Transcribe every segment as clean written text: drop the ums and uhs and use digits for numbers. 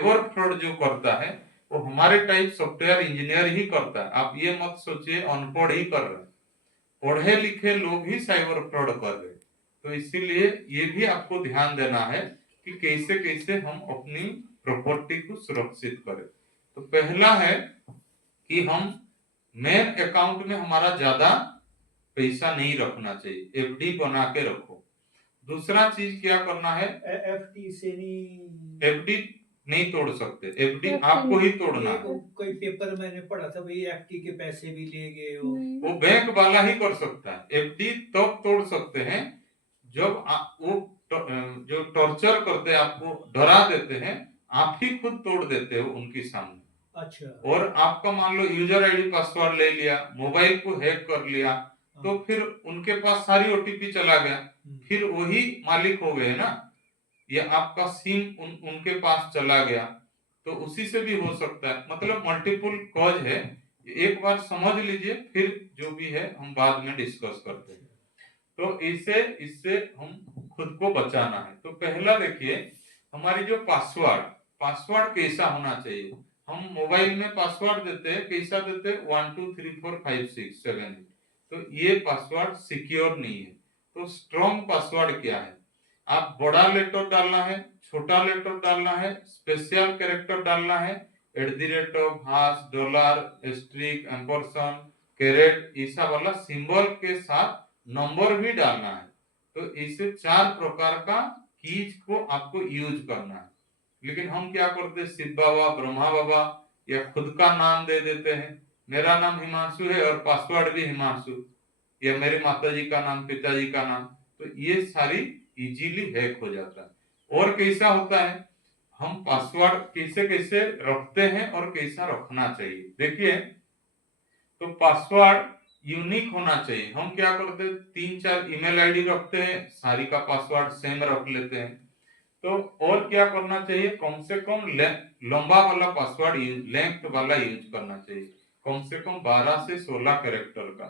Cyber fraud जो करता है वो हमारे टाइप सॉफ्टवेयर इंजीनियर ही करता है। आप ये मत सोचिए अनपढ़ ही कर रहे हैं, पढ़े लिखे लोग ही साइबर फ्रॉड कर रहे हैं। तो इसीलिए ये भी आपको ध्यान देना है कि कैसे कैसे हम अपनी प्रॉपर्टी को सुरक्षित करें। तो पहला है कि हम मेन अकाउंट में हमारा ज्यादा पैसा नहीं रखना चाहिए, एफडी बना के रखो। दूसरा चीज क्या करना है, एफडी से नहीं, एफडी नहीं तोड़ सकते, एफडी आपको ही तोड़ना है। कोई पेपर मैंने पढ़ा था भाई, एफडी के पैसे भी ले गए हो। वो बैंक वाला ही कर सकता है। एफडी तब तोड़ सकते हैं जब वो जो टॉर्चर करते हैं, आपको डरा देते हैं, आप ही खुद तोड़ देते हो उनके सामने। अच्छा। और आपका मान लो यूजर आईडी पासवर्ड ले लिया, मोबाइल को हैक कर लिया, तो फिर उनके पास सारी ओटीपी चला गया, फिर वही मालिक हो गए ना, या आपका सिम उनके पास चला गया, तो उसी से भी हो सकता है। मतलब मल्टीपल कॉज है, एक बार समझ लीजिए, फिर जो भी है हम बाद में डिस्कस करते हैं। तो इससे इससे हम खुद को बचाना है। तो पहला देखिए, हमारी जो पासवर्ड पासवर्ड कैसा होना चाहिए। हम मोबाइल में पासवर्ड देते हैं, कैसा देते हैं, 12345678। तो ये पासवर्ड सिक्योर नहीं है। तो स्ट्रॉन्ग पासवर्ड क्या है, आप बड़ा लेटर डालना है, छोटा लेटर डालना है, स्पेशल कैरेक्टर डालना है, @ डॉलर एस्ट्रिक एम्परसन कैरेट ऐसा वाला सिंबल के साथ नंबर भी डालना है। तो ऐसे 4 प्रकार का कीज को आपको यूज करना है। लेकिन हम क्या करते हैं, शिव बाबा, ब्रह्मा बाबा या खुद का नाम दे देते हैं, मेरा नाम हिमांशु है और पासवर्ड भी हिमांशु, या मेरे माताजी का नाम, पिताजी का नाम। तो ये सारी इजीली हैक हो जाता है। और कैसा होता है, हम पासवर्ड कैसे कैसे रखते हैं और कैसा रखना चाहिए। देखिए, तो पासवर्ड यूनिक होना चाहिए। हम क्या करते हैं, 3-4 ईमेल आईडी रखते हैं, सारी का पासवर्ड सेम रख लेते हैं। तो और क्या करना चाहिए, कम से कम लंबा वाला पासवर्ड लेंथ वाला यूज करना चाहिए, कम से कम 12 से 16 कैरेक्टर का।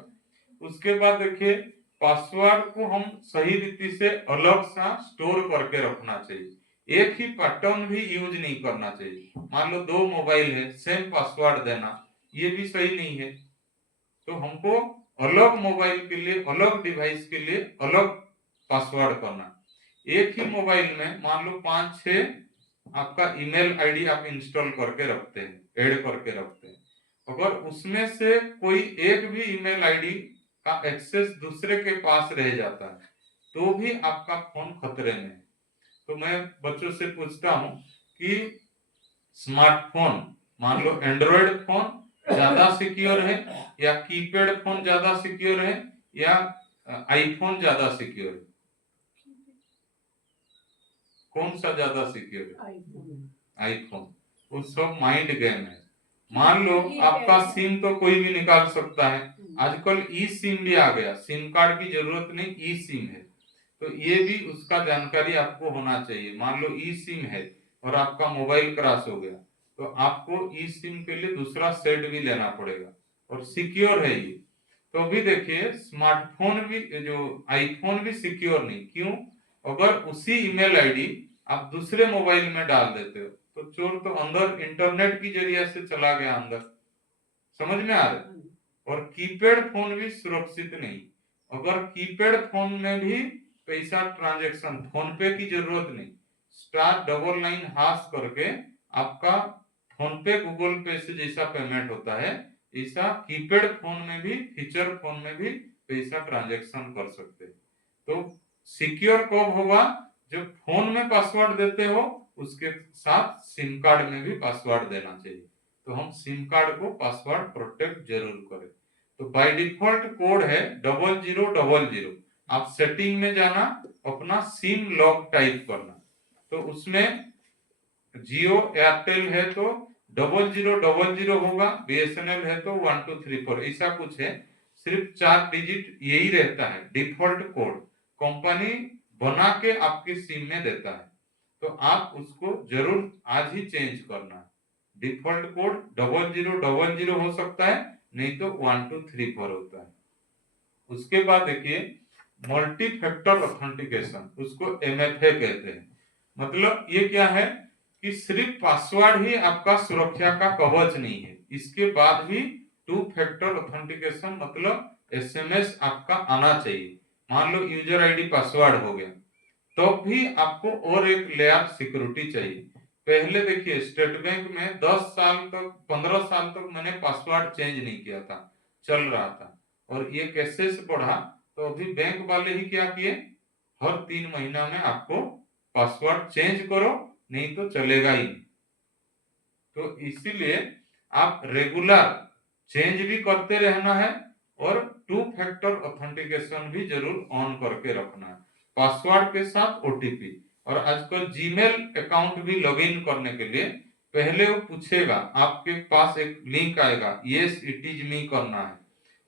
उसके बाद देखिए, पासवर्ड को हम सही रीति से अलग सा स्टोर करके रखना चाहिए। एक ही पैटर्न भी यूज नहीं करना चाहिए। मान लो 2 मोबाइल है, सेम पासवर्ड देना, ये भी सही नहीं है। तो हमको अलग मोबाइल के लिए, अलग डिवाइस के लिए अलग पासवर्ड करना। एक ही मोबाइल में मान लो 5-6 आपका ईमेल आईडी आप इंस्टॉल करके रखते हैं, ऐड करके रखते हैं। अगर उसमें से कोई एक भी ईमेल आईडी का एक्सेस दूसरे के पास रह जाता है, तो भी आपका फोन खतरे में है। तो मैं बच्चों से पूछता हूं कि स्मार्टफोन, मान लो एंड्रॉयड फोन ज्यादा सिक्योर है, या कीपैड फोन ज्यादा सिक्योर है, या आईफोन ज्यादा सिक्योर है, कौन सा ज्यादा सिक्योर है? आईफोन। वो सब माइंड गेम है। मान लो आपका सिम तो कोई भी निकाल सकता है, आजकल ई सिम भी आ गया, सिम कार्ड की जरूरत नहीं, ई सिम है। तो ये भी उसका जानकारी आपको होना चाहिए। मान लो ई सिम है और आपका मोबाइल क्रैश हो गया, तो आपको ई सिम के लिए दूसरा सेट भी लेना पड़ेगा, और सिक्योर है ये। तो अभी देखिए, स्मार्टफोन भी, जो आईफोन भी सिक्योर नहीं, क्यों? अगर उसी ईमेल आईडी आप दूसरे मोबाइल में डाल देते हो, तो चोर तो अंदर इंटरनेट की जरिए से चला गया अंदर। समझ में आ रहा है? और कीपैड फोन भी सुरक्षित नहीं। अगर कीपैड फोन में भी पैसा ट्रांजैक्शन, फोन पे की जरूरत नहीं, *99# करके आपका फोन पे, गूगल पे से जैसा पेमेंट होता है, ऐसा कीपैड फोन में भी, फीचर फोन में भी पैसा ट्रांजैक्शन कर सकते हैं। तो सिक्योर कब होगा, जब फोन में पासवर्ड देते हो उसके साथ सिम कार्ड में भी पासवर्ड देना चाहिए। तो हम सिम कार्ड को पासवर्ड प्रोटेक्ट जरूर करें। तो बाय डिफॉल्ट कोड है 0000। आप सेटिंग में जाना, अपना सिम लॉक टाइप करना, तो उसमें जियो एयरटेल है तो 0000 होगा, बीएसएनएल है तो 1234, ऐसा कुछ है। सिर्फ 4 डिजिट यही रहता है डिफॉल्ट कोड, कंपनी बना के आपके सिम में देता है। तो आप उसको जरूर आज ही चेंज करना है। डिफॉल्ट कोड 0000 हो सकता है, नहीं तो 1234 होता है। उसके बाद देखिए, मल्टी फैक्टर ऑथेंटिकेशन, उसको एमएफए कहते हैं। मतलब ये क्या है कि सिर्फ पासवर्ड ही आपका सुरक्षा का कवच नहीं है, इसके बाद भी टू फैक्टर ऑथेंटिकेशन मतलब एसएमएस आपका आना चाहिए। मान लो यूजर आईडी पासवर्ड हो गया, तो भी आपको और एक लेयर सिक्योरिटी चाहिए। पहले देखिए स्टेट बैंक में 10 साल तक 15 साल तक मैंने पासवर्ड चेंज नहीं किया था, चल रहा था, और ये कैसे से बढ़ा, तो अभी बैंक वाले ही क्या किए, हर 3 महीना में आपको पासवर्ड चेंज करो, नहीं तो चलेगा ही नहीं। तो इसीलिए आप रेगुलर चेंज भी करते रहना है और टू फैक्टर ऑथेंटिकेशन भी जरूर ऑन करके रखना है, पासवर्ड के साथ ओटीपी। और आजकल जीमेल अकाउंट भी लॉगिन करने के लिए पहले वो पूछेगा, आपके पास एक लिंक आएगा, यस इट इज मी करना है,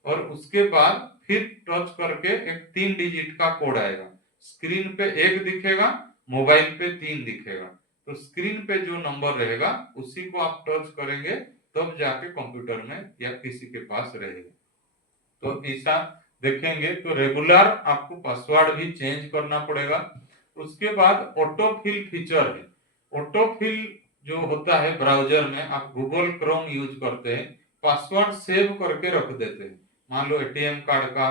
और उसके बाद फिर टच करके एक 3 डिजिट का कोड आएगा, स्क्रीन पे 1 दिखेगा, मोबाइल पे 3 दिखेगा। तो स्क्रीन पे जो नंबर रहेगा उसी को आप टच करेंगे तब जाके कंप्यूटर में या किसी के पास रहेगा। तो ऐसा देखेंगे तो रेगुलर आपको पासवर्ड भी चेंज करना पड़ेगा। उसके बाद ऑटो फिल फीचर है। ऑटो फिल जो होता है ब्राउजर में, आप गूगल क्रोम यूज करते हैं, पासवर्ड सेव करके रख देते हैं, मान लो एटीएम कार्ड का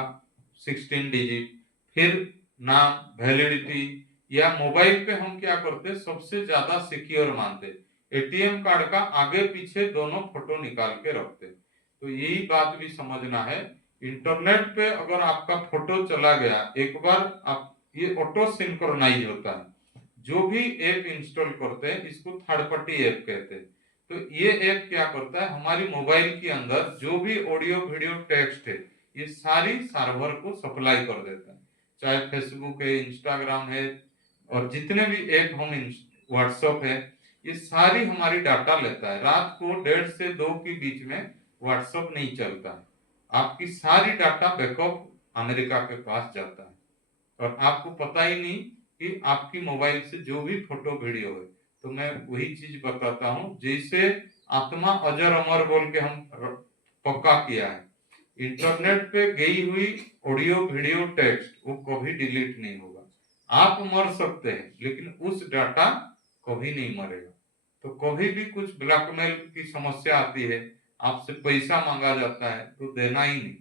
16 डिजिट, फिर नाम, वैलिडिटी, या मोबाइल पे हम क्या करते हैं सबसे ज्यादा सिक्योर मानते हैं, एटीएम कार्ड का आगे पीछे दोनों फोटो निकाल के रखते हैं। तो यही बात भी समझना है, इंटरनेट पे अगर आपका फोटो चला गया एक बार, आप ये ऑटो सिंक्रोनाइज होता है, जो भी ऐप इंस्टॉल करते हैं इसको थर्ड पार्टी ऐप कहते हैं। तो ये ऐप क्या करता है, हमारी मोबाइल के अंदर जो भी ऑडियो वीडियो टेक्स्ट है ये सारी सर्वर को सप्लाई कर देता है, चाहे फेसबुक है, इंस्टाग्राम है, और जितने भी ऐप हम, व्हाट्सएप है, ये सारी हमारी डाटा लेता है। रात को 1:30 से 2 के बीच में व्हाट्सएप नहीं चलता है, आपकी सारी डाटा बैकअप अमेरिका के पास जाता है, और आपको पता ही नहीं कि आपकी मोबाइल से जो भी फोटो वीडियो है। तो मैं वही चीज बताता हूँ, जैसे आत्मा अजर अमर बोल के हम पक्का किया है, इंटरनेट पे गई हुई ऑडियो वीडियो टेक्स्ट वो कभी डिलीट नहीं होगा। आप मर सकते हैं लेकिन उस डाटा कभी नहीं मरेगा। तो कभी भी कुछ ब्लैकमेल की समस्या आती है, आपसे पैसा मांगा जाता है, तो देना ही नहीं,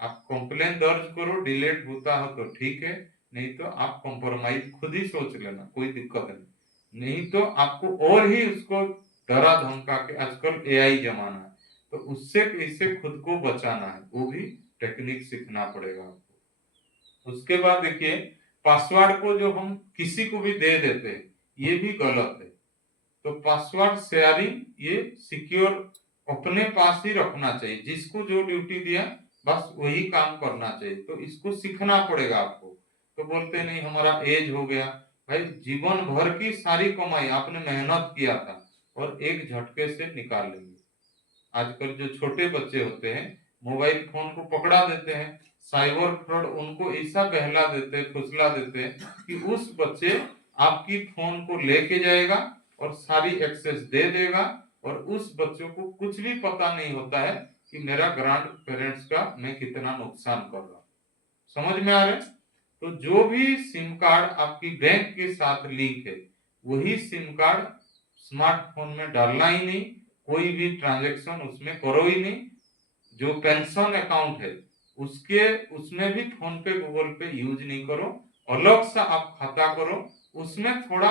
आप कंप्लेन दर्ज करो, डिलीट होता है तो ठीक है, नहीं तो आप कॉम्प्रोमाइज खुद ही सोच लेना, कोई दिक्कत नहीं। नहीं तो आपको और ही उसको डरा धमका के, आजकल एआई जमाना है, तो उससे कैसे खुद को बचाना है वो भी टेक्निक सीखना पड़ेगा आपको। उसके बाद देखिए, पासवर्ड को जो हम किसी को भी दे देते हैं ये भी गलत है। तो पासवर्ड शेयरिंग ये सिक्योर अपने पास ही रखना चाहिए, जिसको जो ड्यूटी दिया बस वही काम करना चाहिए। तो इसको सीखना पड़ेगा आपको। तो बोलते नहीं हमारा एज हो गया, भाई जीवन भर की सारी कमाई आपने मेहनत किया था और एक झटके से निकाल लेंगे। आजकल जो छोटे बच्चे होते हैं मोबाइल फोन को पकड़ा देते हैं, साइबर फ्रॉड उनको ऐसा बहला देते हैं, फुसला देते हैं कि उस बच्चे आपकी फोन को लेके जाएगा और सारी एक्सेस दे देगा, और उस बच्चों को कुछ भी पता नहीं होता है कि मेरा ग्रैंड पेरेंट्स का मैं कितना नुकसान कर रहा हूँ। समझ में आ रहा है? तो जो भी सिम कार्ड आपकी बैंक के साथ लिंक है वही सिम कार्ड स्मार्टफोन में डालना ही नहीं, कोई भी ट्रांजैक्शन उसमें करो ही नहीं। जो पेंशन अकाउंट है उसके उसमें भी फोन पे गूगल पे यूज नहीं करो, अलग से आप खाता करो, उसमें थोड़ा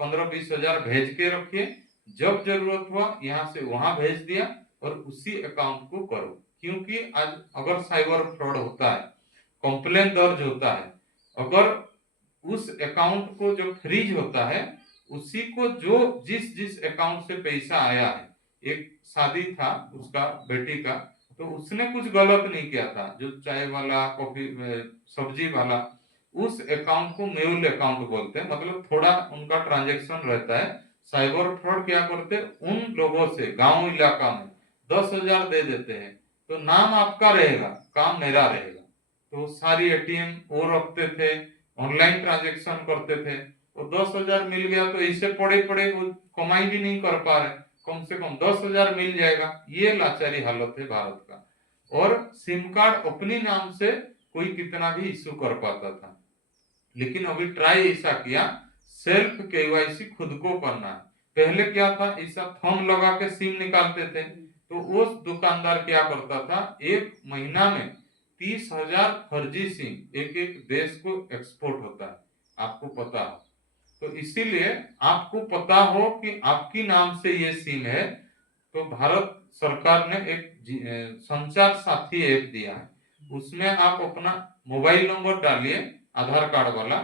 15-20 हजार भेज के रखिए, जब जरूरत हुआ यहाँ से वहां भेज दिया और उसी अकाउंट को करो। क्योंकि आज अगर साइबर फ्रॉड होता है, कंप्लेन दर्ज होता है, अगर उस अकाउंट को जो फ्रीज होता है उसी को जो जिस जिस अकाउंट से पैसा आया है, एक शादी था उसका बेटी का, तो उसने कुछ गलत नहीं किया था, जो चाय वाला कॉफी सब्जी वाला, उस अकाउंट को मेल अकाउंट बोलते हैं, मतलब थोड़ा उनका ट्रांजैक्शन रहता है। साइबर फ्रॉड क्या करते हैं, उन लोगों से गांव इलाका में 10,000 दे देते हैं, तो नाम आपका रहेगा, काम मेरा रहेगा। तो सारी एटीएम वो रखते थे, ऑनलाइन ट्रांजैक्शन करते थे, और 10,000 मिल गया तो इससे पड़े पड़े वो कमाई भी नहीं कर पा रहे, कम से कम 10,000 मिल जाएगा। ये लाचारी हालत है भारत का। और सिम कार्ड अपनी नाम से कोई कितना भी इश्यू कर पाता था, लेकिन अभी ट्राई ऐसा किया सेल्फ केवाईसी खुद को करना है। पहले क्या था, ऐसा थंब लगा के सिम निकालते थे, तो वो दुकानदार क्या करता था, एक महीना में 30,000 फर्जी सिम एक एक देश को एक्सपोर्ट होता है, आपको पता हो। तो इसीलिए आपको पता हो कि आपकी नाम से ये सिम है, तो भारत सरकार ने एक संचार साथी ऐप दिया है, उसमें आप अपना मोबाइल नंबर डालिए आधार कार्ड वाला,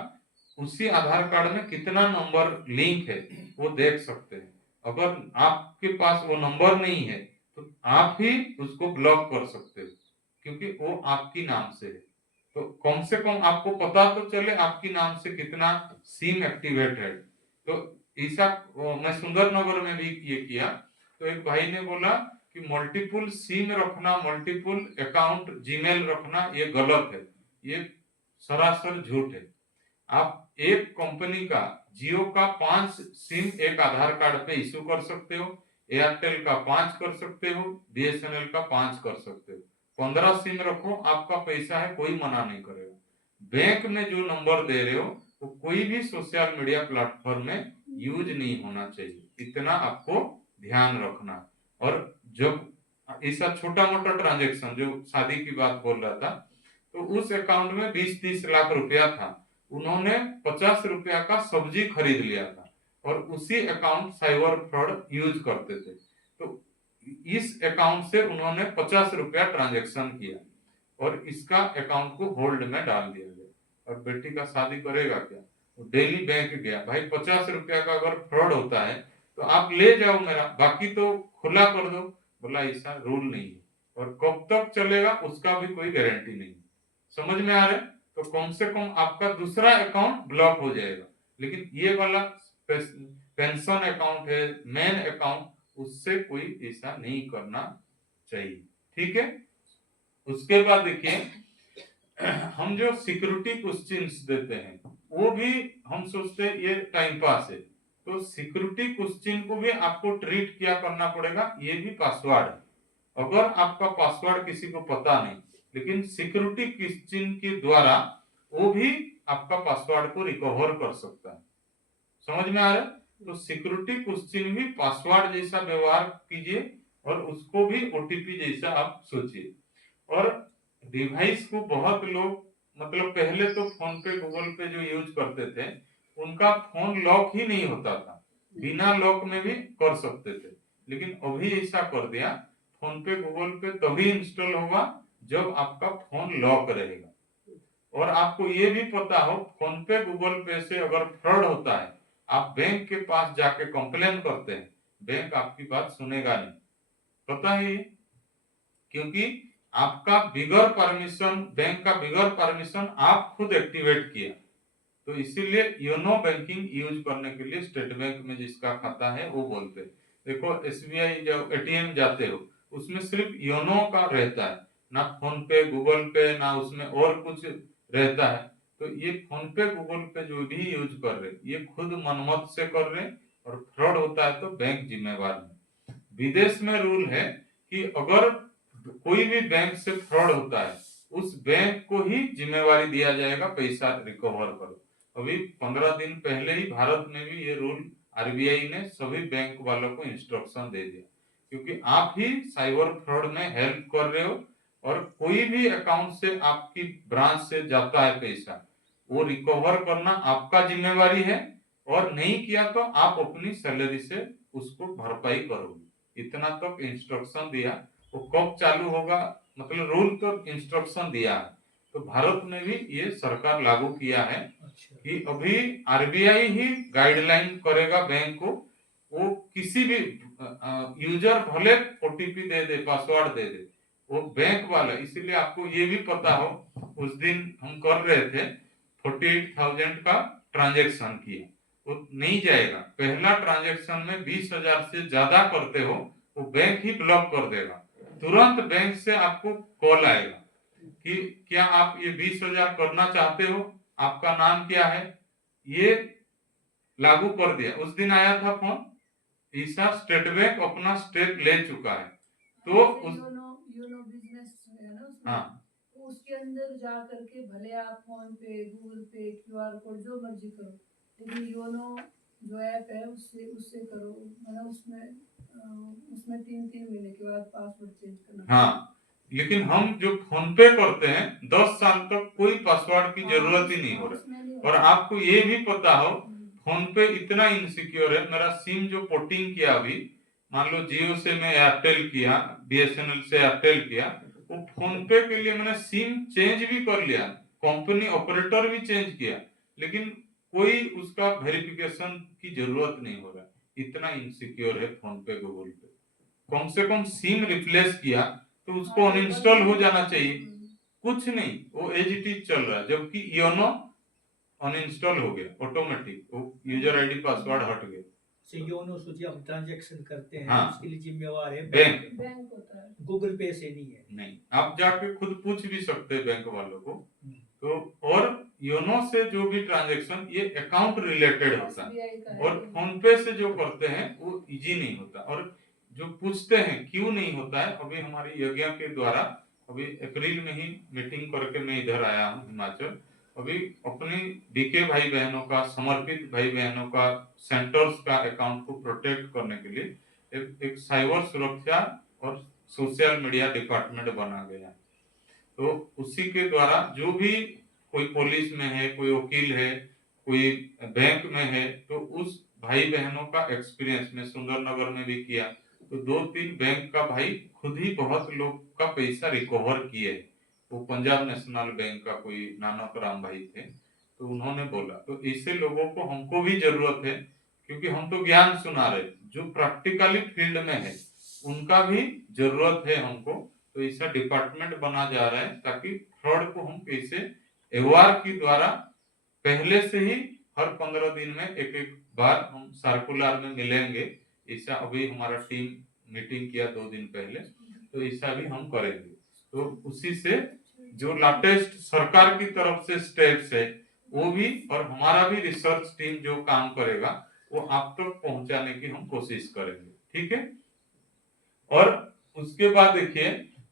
उसी आधार कार्ड में कितना नंबर लिंक है वो देख सकते हैं। अगर आपके पास वो नंबर नहीं है तो आप ही उसको ब्लॉक कर सकते हो, क्योंकि वो आपकी नाम से है। तो कम से कम आपको पता तो चले आपकी नाम से कितना सिम एक्टिवेट है। तो ऐसा मैं सुंदरनगर में भी ये किया, तो एक भाई ने बोला कि मल्टीपल सिम रखना, मल्टीपल अकाउंट जीमेल रखना ये गलत है, ये सरासर झूठ है। आप एक कंपनी का, जियो का 5 सिम एक आधार कार्ड पे इश्यू कर सकते हो, एयरटेल का 5 कर सकते हो, बीएसएनएल का 5 कर सकते हो। 15 सिम रखो, आपका पैसा है, कोई मना नहीं करेगा। बैंक में जो नंबर दे रहे हो वो कोई भी सोशल मीडिया प्लेटफॉर्म में यूज नहीं होना चाहिए, इतना आपको ध्यान रखना। और जब ऐसा छोटा मोटा ट्रांजेक्शन, जो शादी की बात बोल रहा था, तो उस अकाउंट में 20-30 लाख रुपया था, उन्होंने 50 रुपया का सब्जी खरीद लिया था और उसी अकाउंट साइबर फ्रॉड यूज करते थे। तो इस अकाउंट से उन्होंने 50 रुपया ट्रांजेक्शन किया और इसका अकाउंट को होल्ड में डाल दिया गया। और बेटी का शादी करेगा क्या, वो डेली बैंक गया, भाई 50 रुपया का अगर फ्रॉड होता है तो आप ले जाओ मेरा, बाकी तो खुला कर दो। बोला ऐसा रूल नहीं है, और कब तक चलेगा उसका भी कोई गारंटी नहीं। समझ में आ रहा है? तो कम से कम आपका दूसरा अकाउंट ब्लॉक हो जाएगा, लेकिन ये वाला पेंशन अकाउंट है, मेन अकाउंट, उससे कोई ऐसा नहीं करना चाहिए। ठीक है। उसके बाद देखिए, हम जो सिक्योरिटी क्वेश्चंस देते हैं वो भी हम सोचते हैं ये टाइम पास है, तो सिक्योरिटी क्वेश्चन को भी आपको ट्रीट किया करना पड़ेगा, ये भी पासवर्ड है। अगर आपका पासवर्ड किसी को पता नहीं, लेकिन सिक्योरिटी क्वेश्चन के द्वारा वो भी आपका पासवर्ड को रिकवर कर सकता है। समझ में आ रहा है? तो सिक्योरिटी क्वेश्चन भी पासवर्ड जैसा व्यवहार कीजिए और उसको भी ओटीपी जैसा आप सोचिए। और डिवाइस को बहुत लोग, मतलब पहले तो फोन पे गूगल पे जो यूज करते थे उनका फोन लॉक ही नहीं होता था, बिना लॉक में भी कर सकते थे, लेकिन अभी ऐसा कर दिया, फोन पे गूगल पे तभी इंस्टॉल होगा जब आपका फोन लॉक रहेगा। और आपको ये भी पता हो, फोन पे गूगल पे से अगर फ्रॉड होता है, आप बैंक के पास जाके कंप्लेन करते हैं, बैंक आपकी बात सुनेगा नहीं, पता है ये? क्योंकि आपका बिगर परमिशन, बैंक का बिगर परमिशन आप खुद एक्टिवेट किया। तो इसीलिए योनो बैंकिंग यूज करने के लिए स्टेट बैंक में जिसका खाता है वो बोलते हैं। देखो एसबीआई जब एटीएम जाते हो उसमें सिर्फ योनो का रहता है, ना फोन पे गूगल पे ना उसमें और कुछ रहता है। तो ये फोन पे गूगल पे जो भी यूज कर रहे ये खुद मनमत से कर रहे, और फ्रॉड होता है तो बैंक जिम्मेवार है। विदेश में रूल है कि अगर कोई भी बैंक से फ्रॉड होता है उस बैंक को ही जिम्मेवारी दिया जाएगा पैसा रिकवर करो। अभी 15 दिन पहले ही भारत में भी ये रूल आरबीआई ने सभी बैंक वालों को इंस्ट्रक्शन दे दिया, क्योंकि आप ही साइबर फ्रॉड में हेल्प कर रहे हो, और कोई भी अकाउंट से आपकी ब्रांच से जाता है पैसा वो रिकवर करना आपका जिम्मेवारी है, और नहीं किया तो आप अपनी सैलरी से उसको भरपाई करोगे। इतना तक इंस्ट्रक्शन दिया। वो कब चालू होगा, मतलब रूल तो इंस्ट्रक्शन दिया है, तो भारत में भी ये सरकार लागू किया है। अच्छा। कि अभी आरबीआई ही गाइडलाइन करेगा बैंक को, वो किसी भी यूजर भले ओटीपी दे दे, पासवर्ड दे दे, वो बैंक वाला, इसीलिए आपको ये भी पता हो, उस दिन हम कर रहे थे 48,000 का ट्रांजेक्शन किया, वो नहीं जाएगा। पहला ट्रांजेक्शन में 20,000 से ज्यादा करते हो वो बैंक ही ब्लॉक कर देगा, तुरंत बैंक से आपको कॉल आएगा कि क्या आप ये 20,000 करना चाहते हो, आपका नाम क्या है। ये लागू कर दिया, उस दिन आया था फोन, ऐसा स्टेट बैंक अपना स्टेप ले चुका है। तो उस योनो बिजनेस है ना उसमें, हाँ तो उसके अंदर जा करके भले आप फोन पे गूगल पे क्यूआर कोड जो मर्जी करो, लेकिन योनो जो ऐप है उससे उससे करो, मतलब उसमें 3-3 महीने के बाद पासवर्ड चेंज करना हाँ, लेकिन हम जो फोन पे करते हैं 10 साल तक कोई पासवर्ड की हाँ, जरूरत ही नहीं हो उसमें नहीं रहा। और होता। आपको ये भी पता हो, हम्म, फोन पे इतना इनसिक्योर है, मेरा सिम जो पोर्टिंग किया अभी, मान लो जियो से मैं एयरटेल किया, बीएसएनएल से एयरटेल किया, वो फोन पे के लिए मैंने सिम चेंज भी कर लिया, कंपनी ऑपरेटर भी चेंज किया, लेकिन कोई उसका वेरिफिकेशन की जरूरत नहीं हो रहा। इतना इनसिक्योर है फोन पे, गूगल पे। कम से कम सिम रिप्लेस किया तो उसको हाँ, अनइंस्टॉल हो जाना चाहिए, हम्म, कुछ नहीं, वो एज इट इज चल रहा है। जबकि योनो अनइंस्टॉल हो गया ऑटोमेटिक, वो यूजर आईडी पासवर्ड हट गया। से योनो से जो हम ट्रांजैक्शन करते हैं हाँ, उसके लिए जिम्मेवार है बैंक बैंक, बैंक होता है। गूगल पे से नहीं है। नहीं, आप जाके खुद पूछ भी सकते हैं बैंक वालों को। हम्म, तो और योनो से जो भी ट्रांजैक्शन ये अकाउंट रिलेटेड होता है, SBI का है और ये। फोन पे से जो करते हैं वो इजी नहीं होता। और जो पूछते हैं क्यों नहीं होता है, अभी हमारी यज्ञ के द्वारा अभी अप्रैल में ही मीटिंग करके मैं इधर आया हूँ हिमाचल। अभी अपनी डीके भाई बहनों का, समर्पित भाई बहनों का, सेंटर्स का अकाउंट को प्रोटेक्ट करने के लिए एक साइबर सुरक्षा और सोशल मीडिया डिपार्टमेंट बना गया। तो उसी के द्वारा जो भी कोई पुलिस में है, कोई वकील है, कोई बैंक में है, तो उस भाई बहनों का एक्सपीरियंस में सुंदरनगर में भी किया। तो 2-3 बैंक का भाई खुद ही बहुत लोग का पैसा रिकवर किए। वो पंजाब नेशनल बैंक का कोई नानक राम भाई थे, तो उन्होंने बोला। तो ऐसे लोगों को हमको भी जरूरत है, क्योंकि हम तो ज्ञान सुना रहे, जो प्रैक्टिकली फील्ड में है उनका भी जरूरत है हमको। तो ऐसा डिपार्टमेंट बना जा रहा है ताकि फ्रॉड को हम कैसे एवार के द्वारा पहले से ही हर 15 दिन में एक एक बार हम सर्कुलर में मिलेंगे। ऐसा अभी हमारा टीम मीटिंग किया 2 दिन पहले, तो ऐसा भी हम करेंगे। तो उसी से जो लेटेस्ट सरकार की तरफ से स्टेप्स है वो भी, और हमारा भी रिसर्च टीम जो काम करेगा वो आप तक पहुंचाने की हम कोशिश करेंगे। ठीक है। और उसके बाद देखिए,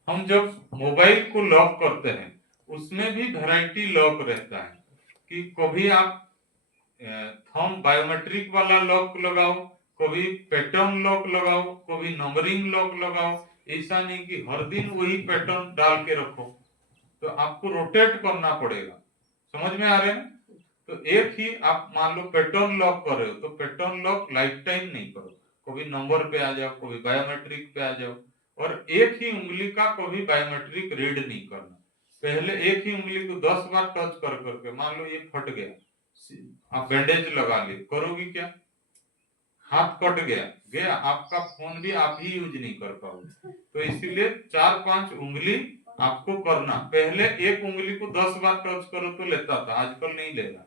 हम जब मोबाइल को लॉक करते हैं उसमें भी वैरायटी लॉक रहता है, कि कभी आप थंब बायोमेट्रिक वाला लॉक लगाओ, कभी पैटर्न लॉक लगाओ, कभी नंबरिंग लॉक लगाओ। ऐसा नहीं कि हर दिन वही पैटर्न डाल के रखो, तो आपको रोटेट करना पड़ेगा। समझ में आ रहे हैं? तो एक ही आप मान लो पैटर्न लॉक कर रहे हो, तो पैटर्न लॉक लाइफ टाइम नहीं करो, कभी नंबर पे आ जाओ, कभी बायोमेट्रिक पे आ जाओ। और एक ही उंगली का कभी बायोमेट्रिक रीड नहीं करना। पहले एक ही उंगली को 10 बार टच कर करके, मान लो ये फट गया, आप बैंडेज लगा लिए, करोगी क्या? हाथ कट गया, गया आपका फोन भी आप ही यूज नहीं कर पाओगे। तो इसीलिए 4-5 उंगली आपको करना। पहले एक उंगली को 10 बार टच करो तो लेता था, आजकल नहीं ले रहा।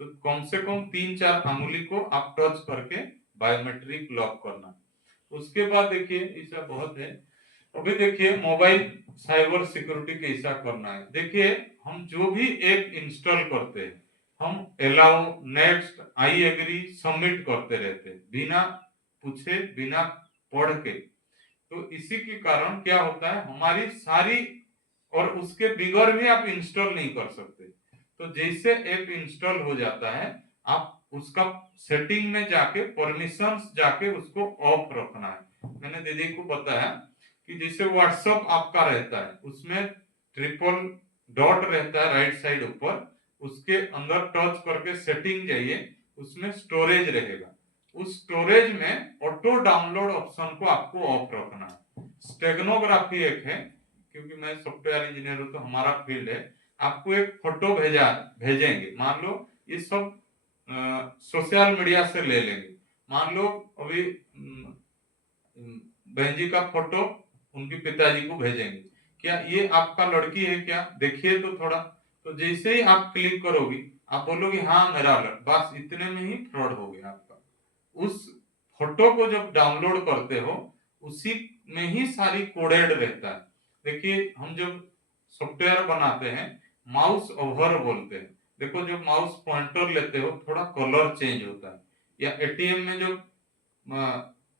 तो कम से कम 3-4 उंगली को आप टच करके बायोमेट्रिक लॉक करना। उसके बाद देखिए ऐसा बहुत है। अभी देखिए मोबाइल साइबर सिक्योरिटी कैसा करना है। देखिए हम जो भी ऐप इंस्टॉल करते हैं, हम allow, next, I agree, submit करते रहते हैं बिना पूछे, बिना पढ़ के। तो इसी के कारण क्या होता है, हमारी सारी, और उसके बगैर भी आप इंस्टॉल नहीं कर सकते। तो जैसे ऐप इंस्टॉल हो जाता है, आप उसका सेटिंग में जाके, परमिशंस जाके उसको ऑफ रखना है। मैंने दीदी को बताया कि जैसे व्हाट्सएप आपका रहता है, उसमें ट्रिपल डॉट रहता है राइट साइड ऊपर, उसके अंदर टच करके सेटिंग जाइए, उसमें स्टोरेज रहेगा। उस स्टोरेज में ऑटो डाउनलोड ऑप्शन को आपको ऑफ रखना है। स्टेगनोग्राफी एक है, क्योंकि मैं सॉफ्टवेयर इंजीनियर हूं तो हमारा फील्ड है। आपको एक फोटो भेजेंगे, मान लो ये सब सोशल मीडिया से ले लेंगे। मान लो अभी बहन जी का फोटो उनके पिताजी को भेजेंगे, क्या ये आपका लड़की है क्या, देखिए तो थोड़ा। तो जैसे ही आप क्लिक करोगी, आप बोलोगे हाँ मेरा लड़का, बस इतने में ही फ्रॉड हो गया आपका। उस फोटो को जब डाउनलोड करते हो, उसी में ही सारी कोडेड रहता है। देखिए हम जब सॉफ्टवेयर बनाते हैं, माउस ओवर बोलते हैं। देखो जब माउस पॉइंटर लेते हो थोड़ा कलर चेंज होता है, या एटीएम में जब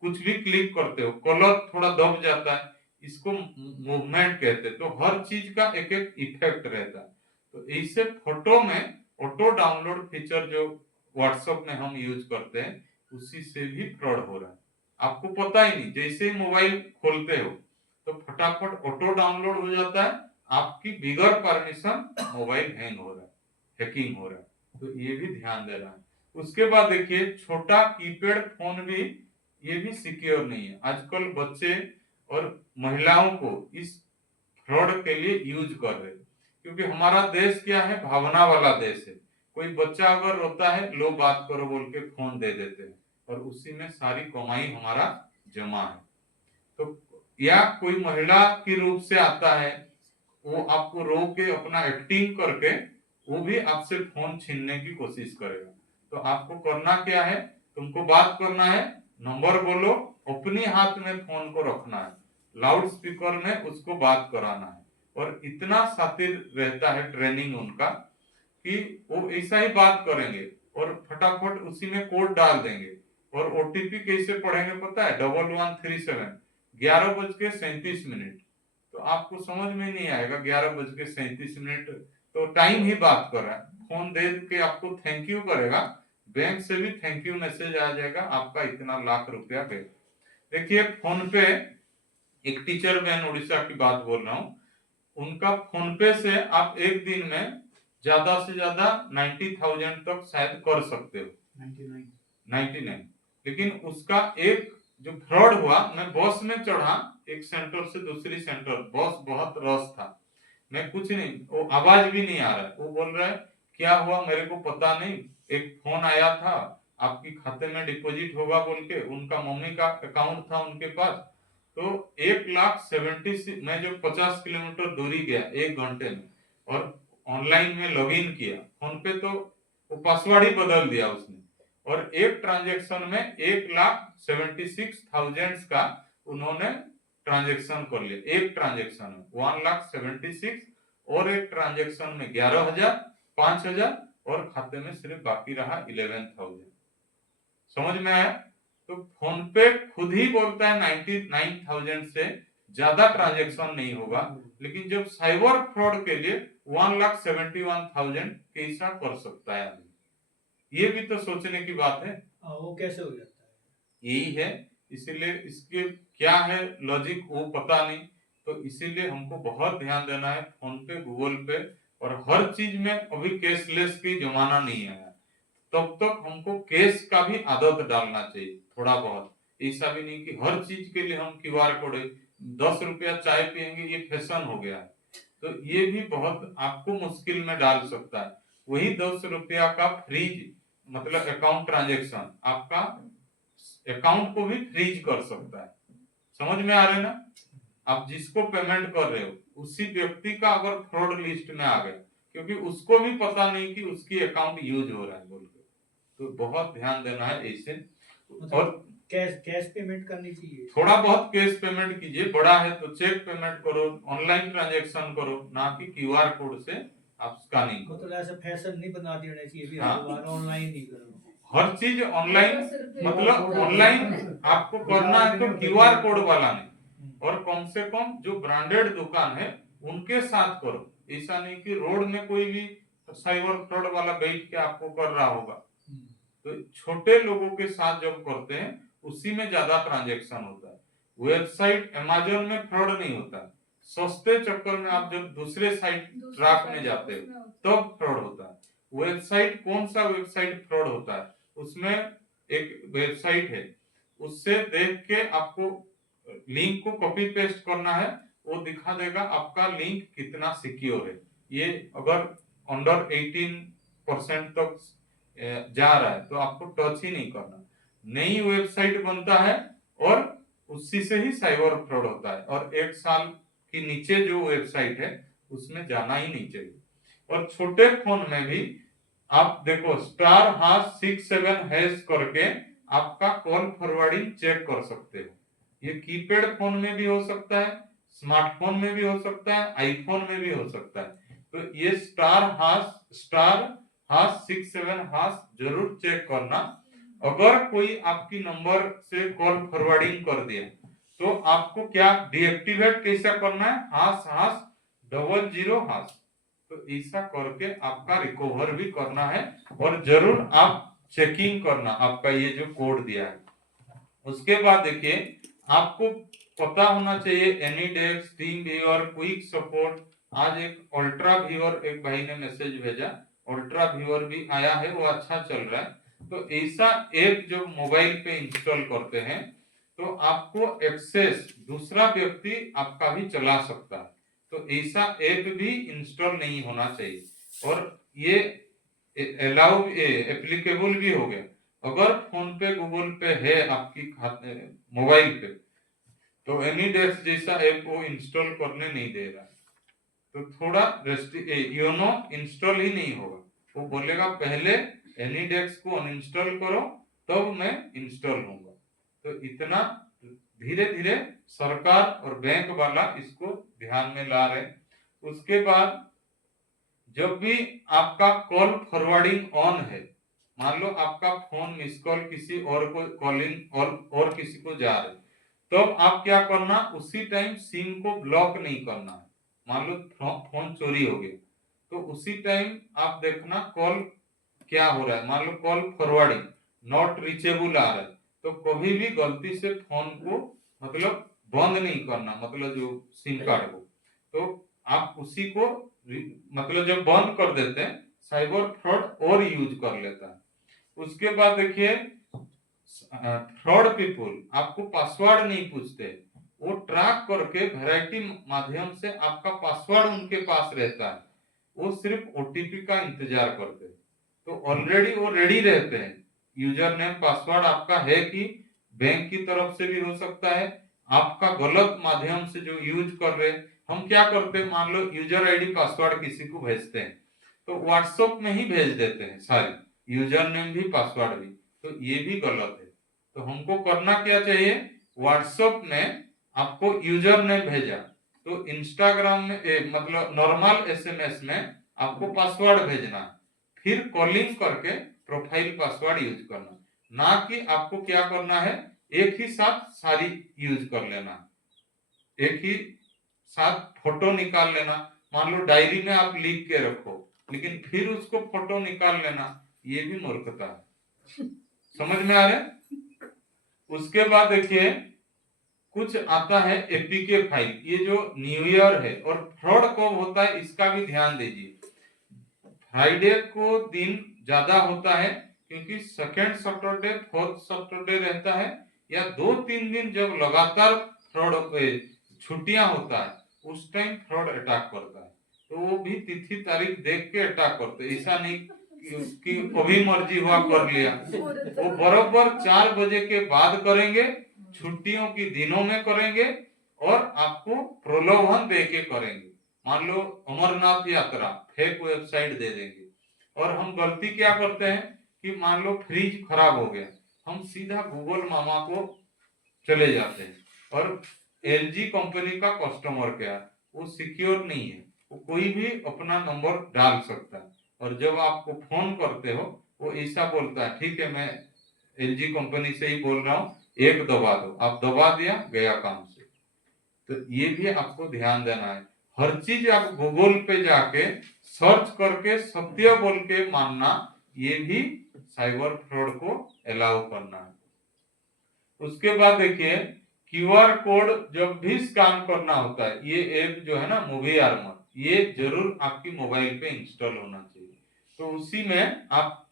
कुछ भी क्लिक करते हो कलर थोड़ा दब जाता है, इसको मूवमेंट कहते हैं। तो हर चीज का एक एक इफेक्ट रहता है। तो इससे फोटो में ऑटो डाउनलोड फीचर जो व्हाट्सएप में हम यूज करते हैं उसी से भी फ्रॉड हो रहा है। आपको पता ही नहीं, जैसे ही मोबाइल खोलते हो तो फटाफट ऑटो डाउनलोड हो जाता है, आपकी बिगर परमिशन मोबाइल हैंग हो रहा है, हैकिंग हो रहा है। तो ये भी ध्यान देना है। उसके बाद देखिए छोटा कीपैड फोन भी, ये भी सिक्योर नहीं है। आजकल बच्चे और महिलाओं को इस फ्रॉड के लिए यूज कर रहे हैं, क्योंकि हमारा देश क्या है, भावना वाला देश है। कोई बच्चा अगर रोता है, लो बात करो बोल के फोन दे देते हैं, और उसी में सारी कमाई हमारा जमा है। तो या कोई महिला के रूप से आता है, वो आपको रो के अपना एक्टिंग करके वो भी आपसे फोन छीनने की कोशिश करेगा। तो आपको करना क्या है, तुमको बात करना है, नंबर बोलो, अपने हाथ में फोन को रखना है, लाउड स्पीकर में उसको बात कराना है। और इतना शातिर रहता है ट्रेनिंग उनका कि वो ऐसा ही बात करेंगे और फटाफट उसी में कोड डाल देंगे। और ओटीपी कैसे पढ़ेंगे पता है, 1137, 11:37। तो आपको समझ में नहीं आएगा 11:37, तो टाइम ही बात कर रहा है। फोन दे के आपको थैंक यू करेगा, बैंक से भी थैंक यू मैसेज आ जाएगा, आपका इतना लाख रुपया गए। देखिए फोन पे, एक टीचर बहन उड़ीसा की बात बोल रहा हूँ, उनका फोन पे से आप एक दिन में ज्यादा से ज्यादा 90,000 तक शायद कर सकते हो, 99। लेकिन उसका एक जो फ्रॉड हुआ, मैं बस में चढ़ा एक सेंटर से दूसरी सेंटर, बस बहुत रश था, मैं कुछ नहीं, वो आवाज भी नहीं आ रहा है, वो बोल रहा है क्या हुआ मेरे को पता नहीं, एक फोन आया था आपकी खाते में डिपॉजिट होगा बोल के, उनका मम्मी का अकाउंट था उनके पास। तो 1,70,000, मैं जो 50 किलोमीटर दूरी गया 1 घंटे में, और ऑनलाइन में लॉगिन किया फोन पे, तो वो पासवर्ड ही बदल दिया उसने, और एक ट्रांजेक्शन में 1,76,000 का उन्होंने ट्रांजेक्शन कर लिया। एक ट्रांजेक्शन में 1,76,000, और एक ट्रांजेक्शन में 11,000, 5,000, और खाते में सिर्फ बाकी रहा 11,000। समझ में आया? तो फोन पे खुद ही बोलता है 99,000 से ज्यादा ट्रांजेक्शन नहीं होगा, लेकिन जब साइबर फ्रॉड के लिए 1,71,000 कैसा कर सकता है आदमी, ये भी तो सोचने की बात है। वो कैसे हो जाता है? यही है, इसीलिए इसके क्या है लॉजिक वो पता नहीं। तो इसीलिए हमको बहुत ध्यान देना है फोन पे, गूगल पे, और हर चीज में। अभी कैशलेस की जमाना नहीं आया, तब तक हमको कैश का भी आदत डालना चाहिए थोड़ा बहुत। ऐसा भी नहीं कि हर चीज के लिए हम क्यूआर कोड, 10 रुपया चाय पियेंगे ये फैशन हो गया है, तो ये भी बहुत आपको मुश्किल में डाल सकता है। वही 10 रुपया का फ्रीज, मतलब अकाउंट ट्रांजेक्शन, आपका अकाउंट को भी फ्रीज कर सकता है। समझ में आ रहा है ना? आप जिसको पेमेंट कर रहे हो उसी व्यक्ति का अगर फ्रॉड लिस्ट में आ गया, क्योंकि उसको भी पता नहीं कि उसकी अकाउंट यूज हो रहा है बोल के, तो बहुत ध्यान देना है ऐसे। और कैश पेमेंट करनी चाहिए, थोड़ा बहुत कैश पेमेंट कीजिए, बड़ा है तो चेक पेमेंट करो, ऑनलाइन ट्रांजेक्शन करो, ना कि क्यूआर कोड से आप स्कैनिंग करो। मतलब ऐसा फैशन नहीं बना देना चाहिए भी हाँ। ऑनलाइन ही करो, हर चीज ऑनलाइन, मतलब ऑनलाइन आपको करना है तो क्यूआर कोड वाला नहीं, और कम से कम जो ब्रांडेड दुकान है उनके साथ करो। ऐसा नहीं कि रोड में कोई भी साइबर फ्रॉड वाला बैठ के आपको कर रहा होगा। तो छोटे लोगों के साथ जब करते हैं उसी में ज्यादा ट्रांजैक्शन होता है। वेबसाइट अमेज़न में फ्रॉड नहीं होता, सस्ते चक्कर में आप जब दूसरे साइट ट्रैक में जाते हो तब फ्रॉड होता है। वेबसाइट, कौन सा वेबसाइट फ्रॉड होता है, उसमें एक वेबसाइट है, उससे देख के आपको लिंक को कॉपी पेस्ट करना है, वो दिखा देगा आपका लिंक कितना सिक्योर है। ये अगर अंडर 18% तक जा रहा है तो आपको टच ही नहीं करना। नई वेबसाइट बनता है और उसी से ही साइबर फ्रॉड होता है, और 1 साल के नीचे जो वेबसाइट है उसमें जाना ही नहीं चाहिए। और छोटे फोन में भी आप देखो *67# करके आपका कॉल फॉरवर्डिंग चेक कर सकते हो। ये कीपैड फोन में भी हो सकता है, स्मार्टफोन में भी हो सकता है, आईफोन में भी हो सकता है। तो ये *###67# जरूर चेक करना। अगर कोई आपकी नंबर से कॉल फॉरवर्डिंग कर दिया तो आपको क्या डीएक्टिवेट कैसा करना है, #00#। तो ऐसा करके आपका रिकवर भी करना है, और जरूर आप चेकिंग करना आपका ये जो कोड दिया है। उसके बाद देखिए आपको पता होना चाहिए एनीडेक्स, टीम व्यूअर, क्विक सपोर्ट। आज एक अल्ट्रा व्यूअर एक भाई ने मैसेज भेजा, अल्ट्रा व्यूअर भी आया है, वो अच्छा चल रहा है। तो ऐसा ऐप जो मोबाइल पे इंस्टॉल करते हैं तो आपको एक्सेस दूसरा व्यक्ति आपका भी चला सकता है, तो ऐसा ऐप भी इंस्टॉल नहीं होना चाहिए। और ये अलाउ एप्लीकेबल भी हो गया, अगर फोन पे गूगल पे है आपकी खाते मोबाइल पे तो एनीडेक्स जैसा ऐप वो इंस्टॉल करने नहीं दे रहा है, तो थोड़ा योनो इंस्टॉल ही नहीं होगा। वो बोलेगा पहले एनीडेक्स को अनइंस्टॉल करो तब मैं इंस्टॉल होऊंगा। तो इतना धीरे धीरे सरकार और बैंक वाला इसको ध्यान में ला रहे हैं। उसके बाद जब भी आपका कॉल फॉरवर्डिंग ऑन है, मान लो आपका फोन मिस कॉल किसी और को कॉलिंग और किसी को जा रहे, तो आप क्या करना, उसी टाइम सिम को ब्लॉक नहीं करना है। मान लो फोन चोरी हो गया तो उसी टाइम आप देखना कॉल क्या हो रहा है, मान लो कॉल फॉरवर्डिंग नॉट रीचेबल आ रहा है, तो कभी भी गलती से फोन को मतलब बंद नहीं करना, मतलब जो सिम कार्ड को, तो आप उसी को मतलब जब बंद कर देते हैं साइबर फ्रॉड और यूज कर लेता है। उसके बाद देखिए फ्रॉड पीपुल आपको पासवर्ड नहीं पूछते, वो ट्रैक करके वैरायटी माध्यम से आपका पासवर्ड उनके पास रहता है, वो सिर्फ ओटीपी का इंतजार करते हैं। तो ऑलरेडी वो रेडी रहते हैं, यूजर नेम पासवर्ड आपका है कि बैंक की तरफ से भी हो सकता है, आपका गलत माध्यम से जो यूज कर रहे। हम क्या करते हैं, मान लो यूजर आईडी पासवर्ड किसी को भेजते हैं तो व्हाट्सएप में ही भेज देते हैं सारी, यूजर नेम भी पासवर्ड भी, तो ये भी गलत है। तो हमको करना क्या चाहिए, व्हाट्सएप में आपको यूजर नेम भेजा तो इंस्टाग्राम में मतलब नॉर्मल एसएमएस में आपको पासवर्ड भेजना, फिर कॉलिंग करके प्रोफाइल पासवर्ड यूज करना, ना कि आपको क्या करना है एक ही साथ सारी यूज कर लेना, एक ही साथ फोटो निकाल लेना। मान लो डायरी में आप लिख के रखो लेकिन फिर उसको फोटो निकाल लेना, ये भी मूर्खता है। समझ में आ रहा है। उसके बाद देखिए कुछ आता है एपीके फाइल, ये जो न्यू ईयर है और फ्रॉड कब होता है इसका भी ध्यान दीजिए। फ्राइडे को दिन ज्यादा होता है क्योंकि सेकेंड सैटरडे फोर्थ सैटरडे रहता है, या 2-3 दिन जब लगातार फ्रॉड छुट्टियां होता है उस टाइम फ्रॉड अटैक करता है। तो वो भी तिथि तारीख देख के अटैक करते, ऐसा नहीं कि अभी मर्जी हुआ कर लिया। वो बराबर 4 बजे के बाद करेंगे, छुट्टियों की दिनों में करेंगे और आपको प्रलोभन दे के करेंगे। मान लो अमरनाथ यात्रा फेक वेबसाइट दे देंगे, और हम गलती क्या करते हैं कि मान लो फ्रिज खराब हो गया, हम सीधा गूगल मामा को चले जाते हैं, और एलजी कंपनी का कस्टमर केयर वो सिक्योर नहीं है, वो कोई भी अपना नंबर डाल सकता है, और जब आपको फोन करते हो वो ऐसा बोलता है ठीक है मैं एलजी कंपनी से ही बोल रहा हूँ, एक दबा दो, आप दबा दिया गया काम से। तो ये भी आपको ध्यान देना है, हर चीज आप गूगल पे जाके सर्च करके सत्य बोल के मानना, ये भी साइबर फ्रॉड को अलाउ करना है। उसके बाद देखिए क्यूआर कोड जब भी स्कैन करना होता है, ये ऐप जो है ना मूवी आर्मर, ये जरूर आपकी मोबाइल पे इंस्टॉल होना चाहिए, तो उसी में आप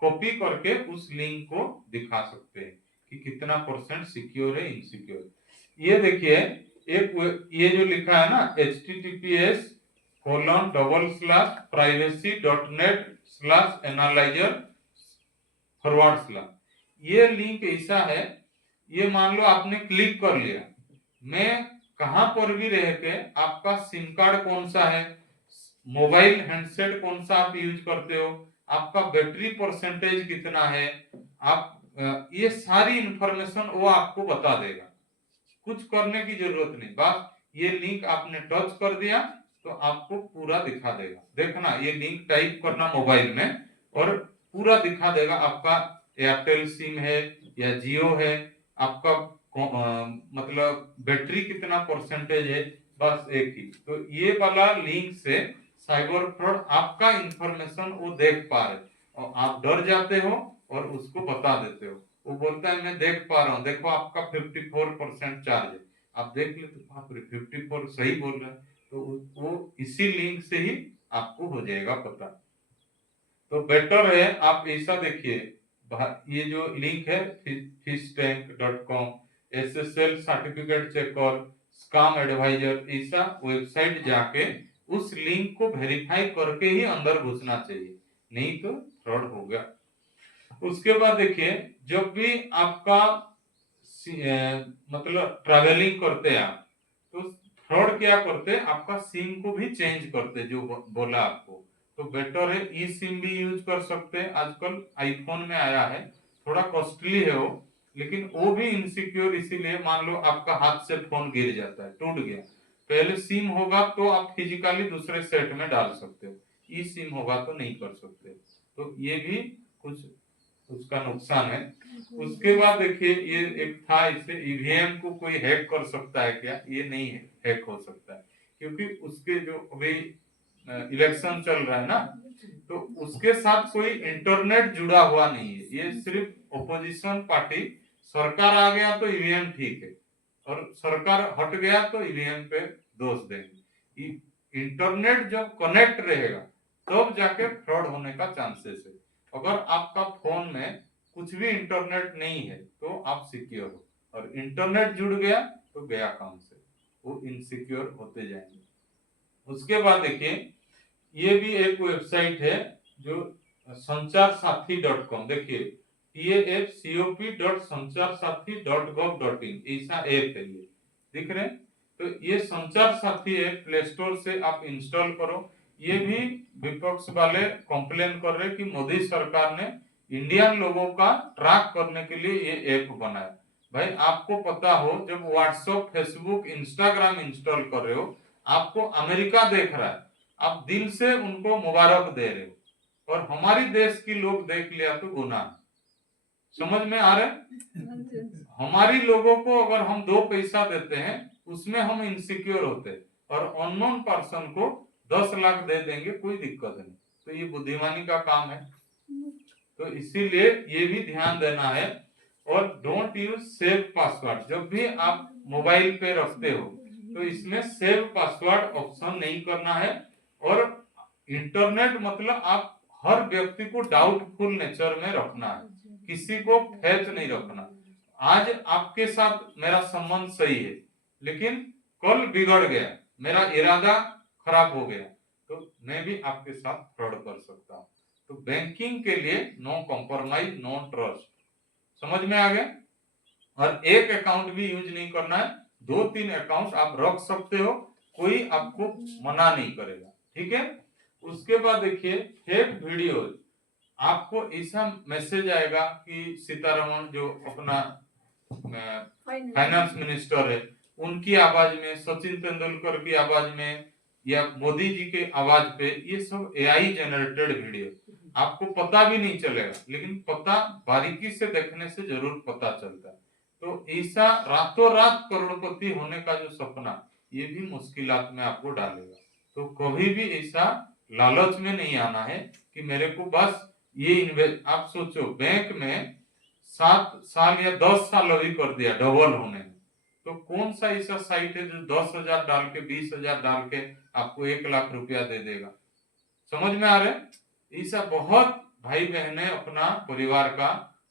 कॉपी करके उस लिंक को दिखा सकते हैं कि कितना परसेंट सिक्योर है इनसिक्योर। ये देखिए एक ये जो लिखा है ना https://privacy.net/analyzer/, ये लिंक ऐसा है, ये मान लो आपने क्लिक कर लिया, मैं कहां पर भी रह के आपका सिम कार्ड कौन सा है, मोबाइल हैंडसेट कौन सा आप यूज करते हो, आपका बैटरी परसेंटेज कितना है, आप ये सारी इंफॉर्मेशन वो आपको बता देगा, कुछ करने की जरूरत नहीं, बस ये लिंक आपने टच कर दिया तो आपको पूरा दिखा देगा। देखना ये लिंक टाइप करना मोबाइल में और पूरा दिखा देगा, आपका एयरटेल सिम है या जियो है, आपका मतलब बैटरी कितना परसेंटेज है, बस एक ही। तो ये वाला लिंक से साइबर फ्रॉड आपका इंफॉर्मेशन वो देख पा रहे और आप डर जाते हो और उसको बता देते हो, वो बोलता है मैं देख पा रहा हूँ, देखो आपका 54% चार्ज है, आप देख लेते बाप रे 54 सही बोल रहा है, तो वो इसी लिंक से ही आपको हो जाएगा पता। तो बेटर है आप ऐसा देखिए, ये जो लिंक है fishtank.com, SSL certificate checker, scam adviser, ऐसा वेबसाइट जाके उस लिंक को वेरीफाई करके ही अंदर घुसना चाहिए, नहीं तो फ्रॉड हो गया। उसके बाद देखिए, जब भी आपका मतलब ट्रैवलिंग करते हैं आप, तो फ्रॉड क्या करते हैं, आपका सिम को भी चेंज करते हैं, जो बोला आपको। तो बेटर है ई सिम भी यूज कर सकते हैं, आजकल आईफोन में आया है, थोड़ा कॉस्टली है वो, लेकिन वो भी इनसिक्योर इसीलिए, मान लो आपका हाथ से फोन गिर जाता है, टूट गया, पहले सिम होगा तो आप फिजिकली दूसरे सेट में डाल सकते हो, ई सिम होगा तो नहीं कर सकते, तो ये भी कुछ उसका नुकसान है। उसके बाद देखिए, ये एक था, इसे ईवीएम को कोई हैक कर सकता है क्या, ये नहीं है, हैक हो सकता है, क्योंकि उसके जो अभी इलेक्शन चल रहा है ना, तो उसके साथ कोई इंटरनेट जुड़ा हुआ नहीं है, ये सिर्फ ओपोजिशन पार्टी, सरकार आ गया तो ईवीएम ठीक है, और सरकार हट गया तो ईवीएम पे दोष देंगे। इंटरनेट जब कनेक्ट रहेगा तब जाके फ्रॉड होने का चांसेस है। अगर आपका फोन में कुछ भी इंटरनेट नहीं है तो आप सिक्योर हो, और इंटरनेट जुड़ गया तो गया काम से, वो इनसिक्योर होते जाएंगे। उसके बाद देखिए, ये भी एक वेबसाइट है जो संचार साथी .com, देखिए tafcop.sancharsathy.gov.in, ऐसा ऐप है, ये दिख रहे हैं, तो ये संचार साथी ऐप प्ले स्टोर से आप इंस्टॉल करो। ये भी विपक्ष वाले कंप्लेन कर रहे कि मोदी सरकार ने इंडियन लोगों का ट्रैक करने के लिए ये ऐप बनाया। भाई आपको पता हो, जब व्हाट्सएप, फेसबुक, इंस्टाग्राम इंस्टॉल कर रहे हो, आपको अमेरिका देख रहा है, आप दिल से उनको मुबारक दे रहे हो, और हमारी देश की लोग देख लिया तो गुनाह। समझ में आ रहा है? हमारी लोगों को अगर हम 2 पैसा देते हैं उसमें हम इनसिक्योर होते हैं, और अननोन पर्सन को 10 लाख दे देंगे, कोई दिक्कत नहीं, तो ये बुद्धिमानी का काम है, तो इसीलिए ये भी ध्यान देना है। और डोंट यूज सेव पासवर्ड, जब भी आप मोबाइल पे रखते हो तो इसमें सेव पासवर्ड ऑप्शन नहीं करना है, और इंटरनेट मतलब आप हर व्यक्ति को डाउटफुल नेचर में रखना है, किसी को फेथ नहीं रखना। आज आपके साथ मेरा संबंध सही है, लेकिन कल बिगड़ गया, मेरा इरादा खराब हो गया, तो मैं भी आपके साथ फ्रॉड कर सकता हूँ। तो बैंकिंग के लिए नो कॉम्प्रोमाइज, नो ट्रस्ट, समझ में आ गया। और एक अकाउंट भी यूज नहीं करना है, 2-3 अकाउंट आप रख सकते हो, कोई आपको मना नहीं करेगा, ठीक है। उसके बाद देखिए, फेक वीडियोज, आपको ऐसा मैसेज आएगा कि सीतारमण जो अपना फाइनेंस मिनिस्टर है, उनकी आवाज में, सचिन तेंदुलकर की आवाज में, या मोदी जी के आवाज पे, ये सब एआई जनरेटेड वीडियो, आपको पता भी नहीं चलेगा, लेकिन पता बारीकी से देखने से जरूर पता चलता है। तो ऐसा रातों रात करोड़पति होने का जो सपना, ये भी मुश्किलात में आपको डालेगा। तो कभी भी ऐसा लालच में नहीं आना है कि मेरे को बस ये इन्वेस्ट, आप सोचो बैंक में 7 साल या 10 साल अभी कर दिया डबल होने में, तो कौन सा ऐसा साइट है जो 10,000 डाल के, 20,000 डाल के आपको 1 लाख रुपया दे देगा। समझ में आ रहा है? ऐसा बहुत भाई बहने अपना परिवार का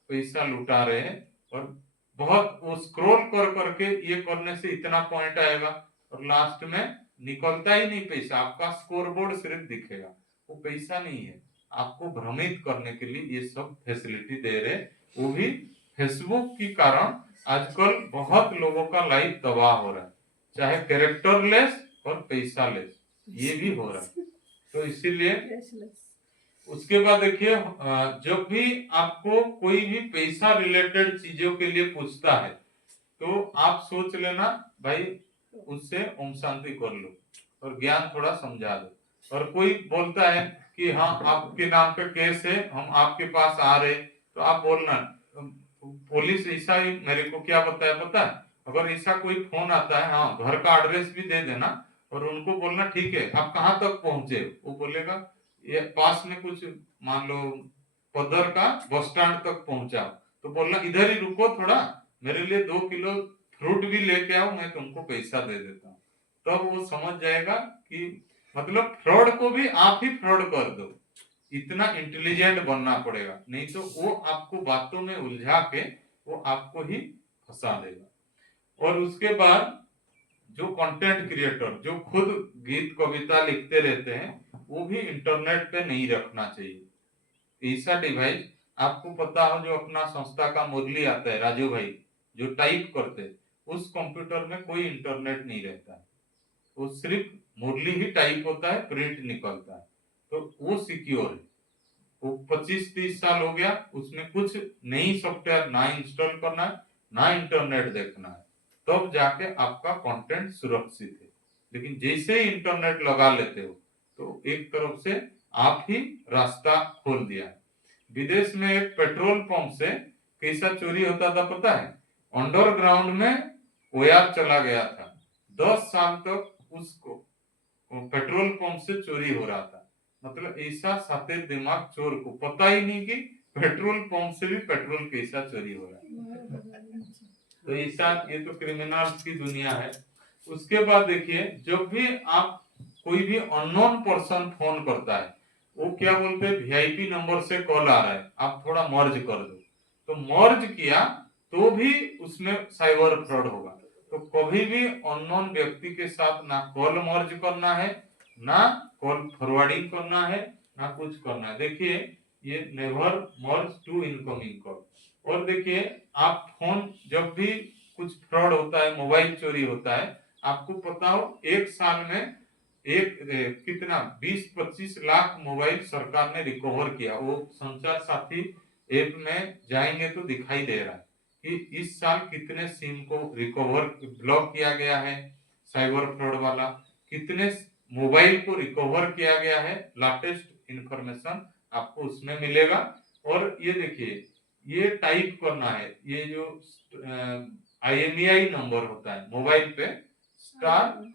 पैसा लुटा रहे हैं, और बहुत वो स्क्रॉल कर करके ये करने से इतना पॉइंट आएगा, और लास्ट में निकलता ही नहीं पैसा, आपका स्कोर बोर्ड सिर्फ दिखेगा, वो पैसा नहीं है। आपको भ्रमित करने के लिए ये सब फैसिलिटी दे रहे, वो भी फेसबुक के कारण आजकल बहुत लोगों का लाइफ तबाह हो रहा है, चाहे कैरेक्टरलेस और पैसा लेस, ये भी हो रहा है। तो इसीलिए उसके बाद देखिए, जब भी आपको कोई भी पैसा रिलेटेड चीजों के लिए पूछता है, तो आप सोच लेना भाई उससे ओम शांति कर लो, और ज्ञान थोड़ा समझा दो। और कोई बोलता है कि हाँ आपके नाम पे केस है, हम आपके पास आ रहे, तो आप बोलना पुलिस ऐसा ही मेरे को क्या बताया पता है, अगर ऐसा कोई फोन आता है, हाँ घर का एड्रेस भी दे देना, और उनको बोलना ठीक है आप कहाँ तक पहुंचे, वो बोलेगा ये पास में कुछ मान लो पदर का बस स्टैंड तक पहुंचाओ। तो बोलना इधर ही रुको थोड़ा, मेरे लिए 2 किलो फ्रूट भी लेके आओ, मैं तुमको पैसा दे देता हूँ। तब वो समझ जाएगा कि मतलब फ्रॉड को भी आप ही फ्रॉड कर दो, इतना इंटेलिजेंट बनना पड़ेगा, नहीं तो वो आपको बातों में उलझा के वो आपको ही फंसा देगा। और उसके बाद जो कंटेंट क्रिएटर जो खुद गीत कविता लिखते रहते हैं वो भी इंटरनेट पे नहीं रखना चाहिए। ऐसा डिवाइस आपको पता हो, जो अपना संस्था का मुरली आता है राजू भाई, जो टाइप करते हैं, उस कंप्यूटर में कोई इंटरनेट नहीं रहता है, वो सिर्फ मुरली ही टाइप होता है, प्रिंट निकलता है, तो वो सिक्योर है। वो 25-30 साल हो गया, उसमें कुछ नई सॉफ्टवेयर ना इंस्टॉल करना है, ना इंटरनेट देखना है, तब जाके आपका कंटेंट सुरक्षित है। लेकिन जैसे ही इंटरनेट लगा लेते हो तो एक तरफ से आप ही रास्ता खोल दिया है। विदेश में एक पेट्रोल पंप से कैसा चोरी होता था पता है? अंडरग्राउंड में वायर चला गया था, 10 साल तक उसको पेट्रोल पंप से चोरी हो रहा था। मतलब ऐसा सातिर दिमाग चोर को पता ही नहीं कि पेट्रोल पंप से भी पेट्रोल कैसा चोरी हो रहा है। तो ऐसा, ये तो क्रिमिनल्स की दुनिया है। उसके बाद देखिए, जब भी आप कोई भी अननोन पर्सन फोन करता है, वो क्या बोलते हैं, वीआईपी नंबर से कॉल आ रहा है, आप थोड़ा मर्ज कर दो, तो मर्ज किया तो भी उसमें साइबर फ्रॉड होगा। तो कभी भी अननोन व्यक्ति के साथ ना कॉल मर्ज करना है, ना कॉल फॉरवर्डिंग करना है, ना कुछ करना है। देखिए, ये never merge to incoming call. और देखिए, आप फोन जब भी कुछ फ्रॉड होता है, मोबाइल चोरी होता है, आपको पता हो एक साल में कितना 20-25 लाख मोबाइल सरकार ने रिकवर किया। वो संचार साथी ऐप में जाएंगे तो दिखाई दे रहा है कि इस साल कितने सिम को रिकवर ब्लॉक किया गया है, साइबर फ्रॉड वाला कितने मोबाइल को रिकवर किया गया है, लेटेस्ट इंफॉर्मेशन आपको उसमें मिलेगा। और ये देखिए, ये टाइप करना है, ये जो IMEI नंबर होता है मोबाइल पे, स्टार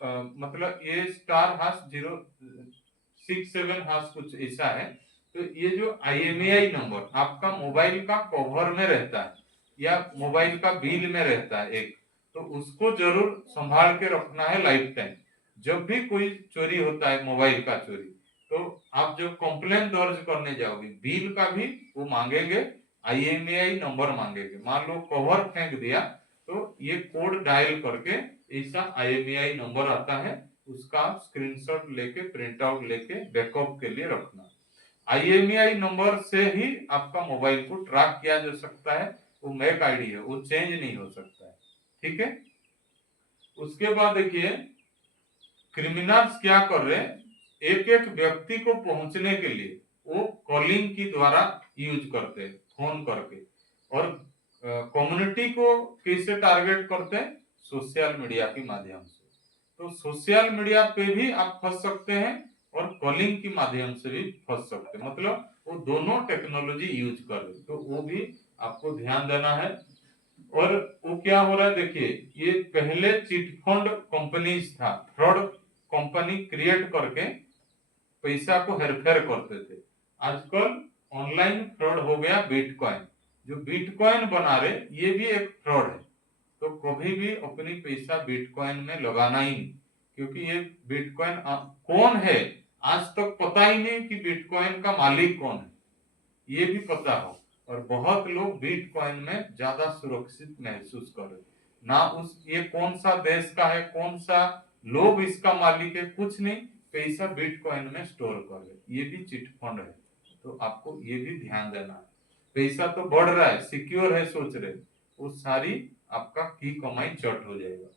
मतलब ये *067# कुछ ऐसा है। तो ये जो IMEI नंबर आपका मोबाइल का कवर में रहता है या मोबाइल का बिल में रहता है एक, तो उसको जरूर संभाल के रखना है लाइफ टाइम। जब भी कोई चोरी होता है, मोबाइल का चोरी, तो आप जब कंप्लेन दर्ज करने जाओगे, बिल का भी वो मांगेंगे, IMEI नंबर मांगेंगे। मान लो कवर फेंक दिया, तो ये कोड डायल करके ऐसा IMEI नंबर आता है, उसका स्क्रीनशॉट लेके, प्रिंट आउट लेके बैकअप के लिए रखना। IMEI नंबर से ही आपका मोबाइल को ट्रैक किया जा सकता है। वो मैक आईडी है, वो चेंज नहीं हो सकता है। ठीक है। उसके बाद देखिए, क्रिमिनल्स क्या कर रहे हैं, एक एक व्यक्ति को पहुंचने के लिए वो कॉलिंग की द्वारा यूज करते हैं, फोन करके। और कम्युनिटी को कैसे टारगेट करते हैं? सोशल मीडिया के माध्यम से। तो सोशल मीडिया पे भी आप फंस सकते हैं और कॉलिंग के माध्यम से भी फंस सकते हैं, मतलब वो दोनों टेक्नोलॉजी यूज कर रहे, तो वो भी आपको ध्यान देना है। और वो क्या हो रहा है, देखिए, ये पहले चिटफंड कंपनीज था, फ्रॉड कंपनी क्रिएट करके पैसा को हेरफेर करते थे। आजकल ऑनलाइन फ्रॉड हो गया बिटकॉइन। जो बिटकॉइन बना रहे, ये भी एक फ्रॉड है। तो कभी भी अपनी पैसा बिटकॉइन में लगाना ही नहीं, क्योंकि ये बिटकॉइन कौन है आज तक पता ही नहीं कि बिटकॉइन का मालिक कौन है, ये भी पता हो। और बहुत लोग बिटकॉइन में ज्यादा सुरक्षित महसूस कर रहे, ना उस ये कौन सा देश का है, कौन सा लोग इसका मालिक है, कुछ नहीं, पैसा बिटकॉइन में स्टोर कर रहे, ये भी चिट फंड है। तो आपको ये भी ध्यान देना है। पैसा तो बढ़ रहा है, सिक्योर है सोच रहे, वो सारी आपका की कमाई चट हो जाएगा।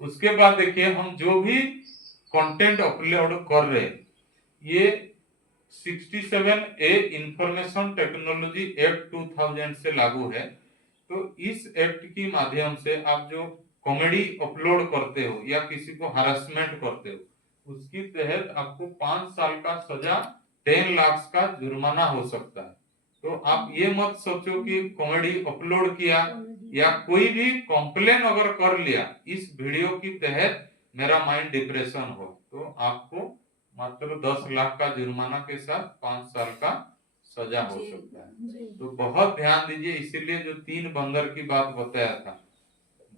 उसके बाद देखिए, हम जो भी कंटेंट अपलोड कर रहे हैं, ये 67A इंफॉर्मेशन टेक्नोलॉजी एक्ट 2000 से लागू है। तो इस एक्ट की माध्यम से आप जो कॉमेडी अपलोड करते हो या किसी को हरासमेंट करते हो, उसकी तहत आपको 5 साल का सजा, 10 लाख का जुर्माना हो सकता है। तो आप ये मत सोचो कि कॉमेडी अपलोड किया या कोई भी कंप्लेन अगर कर लिया इस वीडियो की तहत, मेरा माइंड डिप्रेशन हो, तो आपको मात्र 10 लाख का जुर्माना के साथ 5 साल का सजा हो जी सकता है। जी तो बहुत ध्यान दीजिए, इसीलिए जो 3 बंदर की बात बताया था,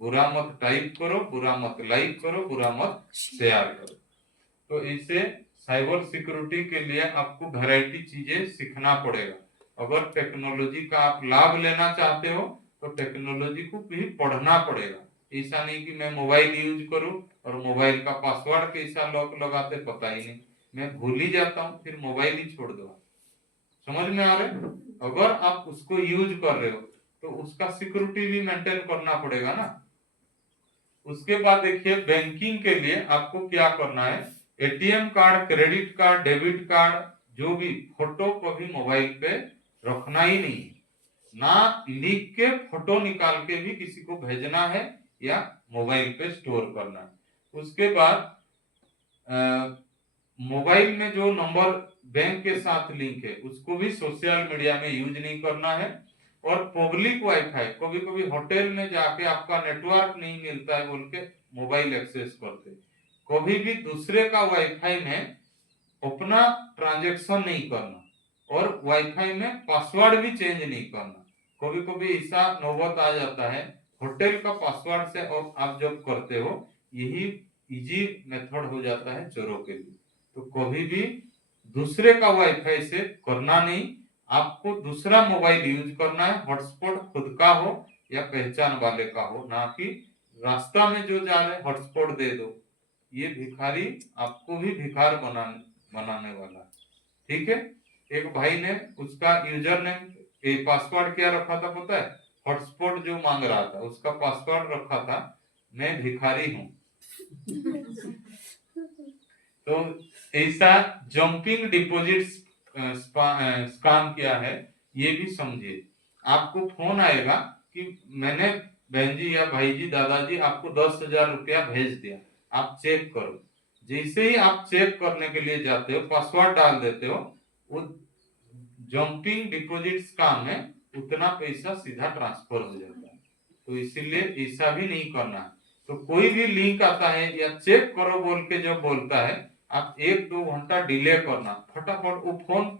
बुरा मत टाइप करो, बुरा मत लाइक करो, बुरा मत शेयर करो। तो इससे साइबर सिक्योरिटी के लिए आपको वैरायटी चीजें सीखना पड़ेगा। अगर टेक्नोलॉजी का आप लाभ लेना चाहते हो तो टेक्नोलॉजी को भी पढ़ना पड़ेगा। ऐसा नहीं कि मैं मोबाइल यूज करूं और मोबाइल का पासवर्ड कैसा लॉक लगाते पता ही नहीं, मैं भूल ही जाता हूं, फिर मोबाइल ही छोड़ दूंगा। समझ में आ रहा है? अगर आप उसको यूज कर रहे हो तो उसका सिक्योरिटी भी मेंटेन करना पड़ेगा ना। उसके बाद देखिए, बैंकिंग के लिए आपको क्या करना है, ATM card, credit card, debit card, जो भी फोटो को भी मोबाइल पे रखना ही नहीं है। ना लिख के फोटो निकाल के भी किसी को भेजना है या मोबाइल पे स्टोर करना है। उसके बाद मोबाइल में जो नंबर बैंक के साथ लिंक है उसको भी सोशल मीडिया में यूज नहीं करना है। और पब्लिक वाईफाई, कभी कभी होटल में जाके आपका नेटवर्क नहीं मिलता है बोल के मोबाइल एक्सेस करते, कभी भी दूसरे का वाईफाई में अपना ट्रांजैक्शन नहीं करना, और वाईफाई में पासवर्ड भी चेंज नहीं करना। कभी कभी ऐसा नौबत आ जाता है, होटल का पासवर्ड से और आप जब करते हो, यही इजी मेथड हो जाता है चोरों के लिए। तो कभी भी दूसरे का वाईफाई से करना नहीं, आपको दूसरा मोबाइल यूज करना है, हॉटस्पॉट खुद का हो या पहचान वाले का हो, ना कि रास्ता में जो जा रहे हॉटस्पॉट दे दो, ये भिखारी आपको भी भिखार बनाने वाला है। ठीक है? एक भाई ने उसका यूजर नेम पासवर्ड क्या रखा था पता है? हॉटस्पॉट जो मांग रहा था उसका पासवर्ड रखा था मैं भिखारी हूं। तो ऐसा जंपिंग डिपॉजिट स्कैम क्या है ये भी समझिए। आपको फोन आएगा कि मैंने बहन जी या भाई जी दादाजी आपको 10,000 रुपया भेज दिया, आप चेक करो। जैसे ही आप चेक करने के लिए जाते हो, पासवर्ड डाल देते हो, वो जंपिंग डिपॉजिट स्कैम में उतना पैसा सीधा ट्रांसफर हो जाता है। तो इसीलिए ऐसा भी नहीं करना है। तो कोई भी लिंक आता है या चेक करो बोल के जब बोलता है, आप 1-2 घंटा डिले करना, फटाफट वो फोन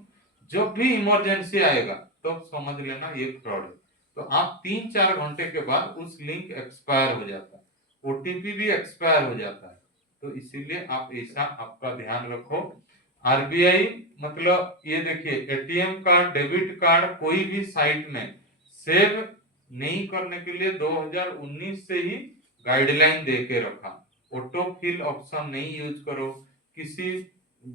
जब भी इमरजेंसी आएगा तो समझ लेना ये फ्रॉड है। तो आप 3-4 घंटे के बाद उस लिंक एक्सपायर हो जाता है, ओटीपी भी एक्सपायर हो जाता है। तो इसीलिए आप ऐसा आपका ध्यान रखो। आरबीआई मतलब ये देखिए, एटीएम कार्ड, डेबिट कार्ड कोई भी साइट में सेव नहीं करने के लिए 2019 से ही गाइडलाइन दे के रखा। ऑटो फिल ऑप्शन नहीं यूज करो, किसी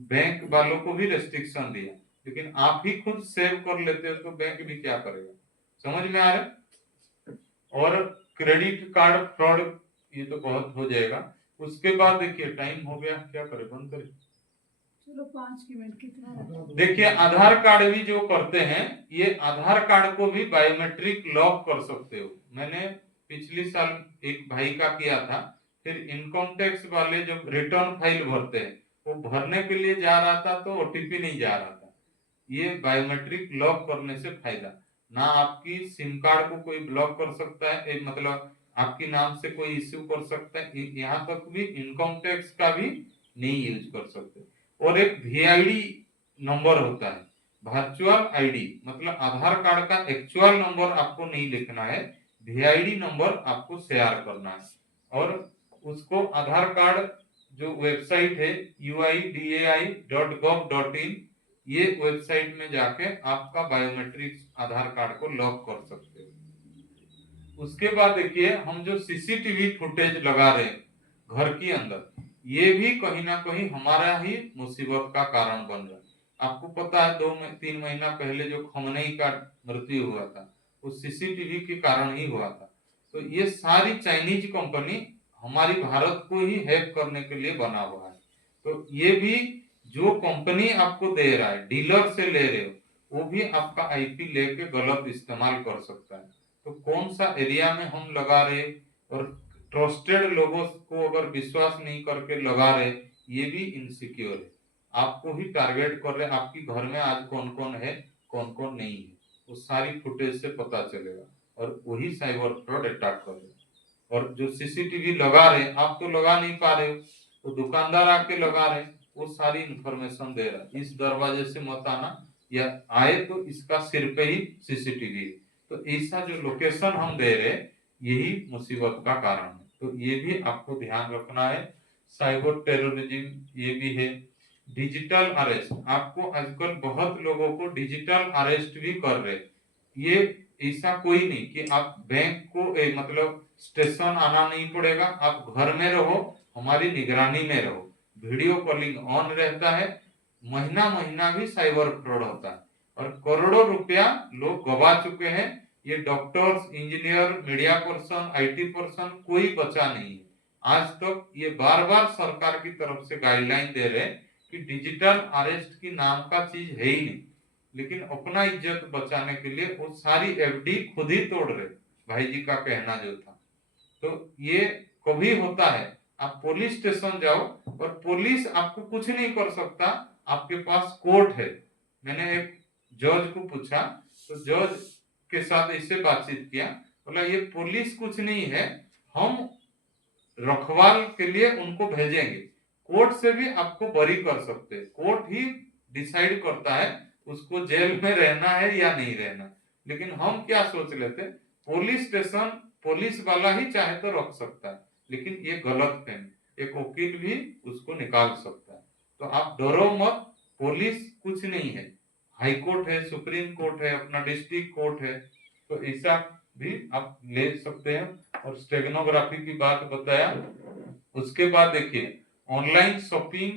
बैंक वालों को भी रेस्ट्रिक्शन दिया, लेकिन आप ही खुद सेव कर लेते हो तो बैंक भी क्या करेगा। समझ में आ रहा है? और क्रेडिट कार्ड फ्रॉड ये तो बहुत हो जाएगा। उसके बाद देखिए टाइम हो गया, क्या करें, बंद करें? चलो 5 मिनट कितना रखें? देखिए आधार कार्ड भी जो करते हैं, ये आधार कार्ड को भी बायोमेट्रिक लॉक कर सकते हो। मैंने पिछली साल एक भाई का किया था, फिर इनकम टैक्स वाले जब रिटर्न फाइल भरते हैं, वो भरने के लिए जा रहा था तो ओटीपी नहीं जा रहा था। ये बायोमेट्रिक लॉक करने से फायदा, ना आपकी सिम कार्ड को कोई ब्लॉक कर सकता है, मतलब आपके नाम से कोई इश्यू कर सकता है, यहाँ तक भी इनकम टैक्स का भी नहीं यूज कर सकते। और एक वीआईडी नंबर होता है, वर्चुअल आईडी, मतलब आधार कार्ड का एक्चुअल नंबर आपको नहीं लिखना है, वीआईडी नंबर आपको शेयर करना है। और उसको आधार कार्ड जो वेबसाइट है uidai.gov.in, ये वेबसाइट में जाके आपका बायोमेट्रिक आधार कार्ड को लॉक कर सकते हो। उसके बाद देखिए, हम जो सीसीटीवी फुटेज लगा रहे हैं घर के अंदर, ये भी कहीं ना कहीं हमारा ही मुसीबत का कारण बन रहा है। आपको पता है 2-3 महीना पहले जो खमनई का मृत्यु हुआ था, वो सीसीटीवी के कारण ही हुआ था। तो ये सारी चाइनीज कंपनी हमारी भारत को ही हैक करने के लिए बना हुआ है। तो ये भी जो कंपनी आपको दे रहा है, डीलर से ले रहे हो, वो भी आपका आईपी लेके गलत इस्तेमाल कर सकता है। तो कौन सा एरिया में हम लगा रहे, और ट्रस्टेड लोगों को अगर विश्वास नहीं करके लगा रहे, ये भी इनसिक्योर है। आपको ही टारगेट कर रहे, आपकी घर में आज कौन कौन है, कौन कौन नहीं है, वो सारी फुटेज से पता चलेगा, और वही साइबर फ्रॉड अटैक करेगा। और जो सीसीटीवी लगा रहे, आप तो लगा नहीं पा रहे हो, तो दुकानदार आके लगा रहे, वो सारी इंफॉर्मेशन दे रहा है, इस दरवाजे से मत आना, या आए तो इसका सिर पे ही सीसीटीवी है। तो ऐसा जो लोकेशन हम दे रहे यही मुसीबत का कारण है। तो ये भी आपको ध्यान रखना है। साइबर टेररिज्म ये भी है। डिजिटल अरेस्ट, आपको आजकल बहुत लोगों को डिजिटल अरेस्ट भी कर रहे। ये ऐसा कोई नहीं कि आप बैंक को मतलब स्टेशन आना नहीं पड़ेगा, आप घर में रहो, हमारी निगरानी में रहो, वीडियो कॉलिंग ऑन रहता है। महीना महीना भी साइबर फ्रॉड होता है और करोड़ों रुपया लोग गवा चुके हैं। ये doctors, engineer, media person, IT person कोई बचा नहीं है। आज तक ये बार बार सरकार की तरफ से गाइडलाइन दे रहे हैं कि डिजिटल अरेस्ट की नाम का चीज है ही नहीं, लेकिन अपना इज्जत बचाने के लिए वो सारी एफडी खुद ही तोड़ रहे। भाई जी का कहना जो था, तो ये कभी होता है आप पुलिस स्टेशन जाओ और पुलिस आपको कुछ नहीं कर सकता, आपके पास कोर्ट है। मैंने एक जज को पूछा, तो जज के साथ इससे बातचीत किया, बोला ये पुलिस कुछ नहीं है, हम रखवाल के लिए उनको भेजेंगे, कोर्ट से भी आपको बरी कर सकते हैं, कोर्ट ही डिसाइड करता है उसको जेल में रहना है या नहीं रहना। लेकिन हम क्या सोच लेते, पुलिस स्टेशन पुलिस वाला ही चाहे तो रख सकता है, लेकिन ये गलत है, एक वकील भी उसको निकाल सकता है। तो आप डरो मत, पुलिस कुछ नहीं है, हाई कोर्ट है, सुप्रीम कोर्ट है, अपना डिस्ट्रिक्ट कोर्ट है, तो ऐसा भी आप ले सकते हैं। और स्टेगनोग्राफी की बात बताया। उसके बाद देखिए ऑनलाइन शॉपिंग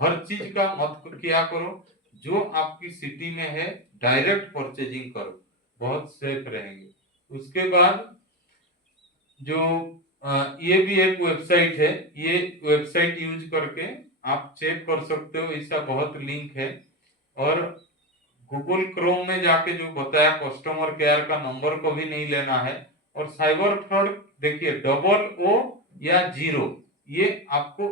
हर चीज का मत किया करो, जो आपकी सिटी में है डायरेक्ट परचेजिंग करो, बहुत सेफ रहेंगे। उसके बाद जो ये भी एक वेबसाइट है, ये वेबसाइट यूज करके आप चेक कर सकते हो, ऐसा बहुत लिंक है। और गूगल क्रोम में जाके जो बताया कस्टमर केयर का नंबर कभी नहीं लेना है। और साइबर फ्रॉड देखिए डबल ओ या जीरो, ये आपको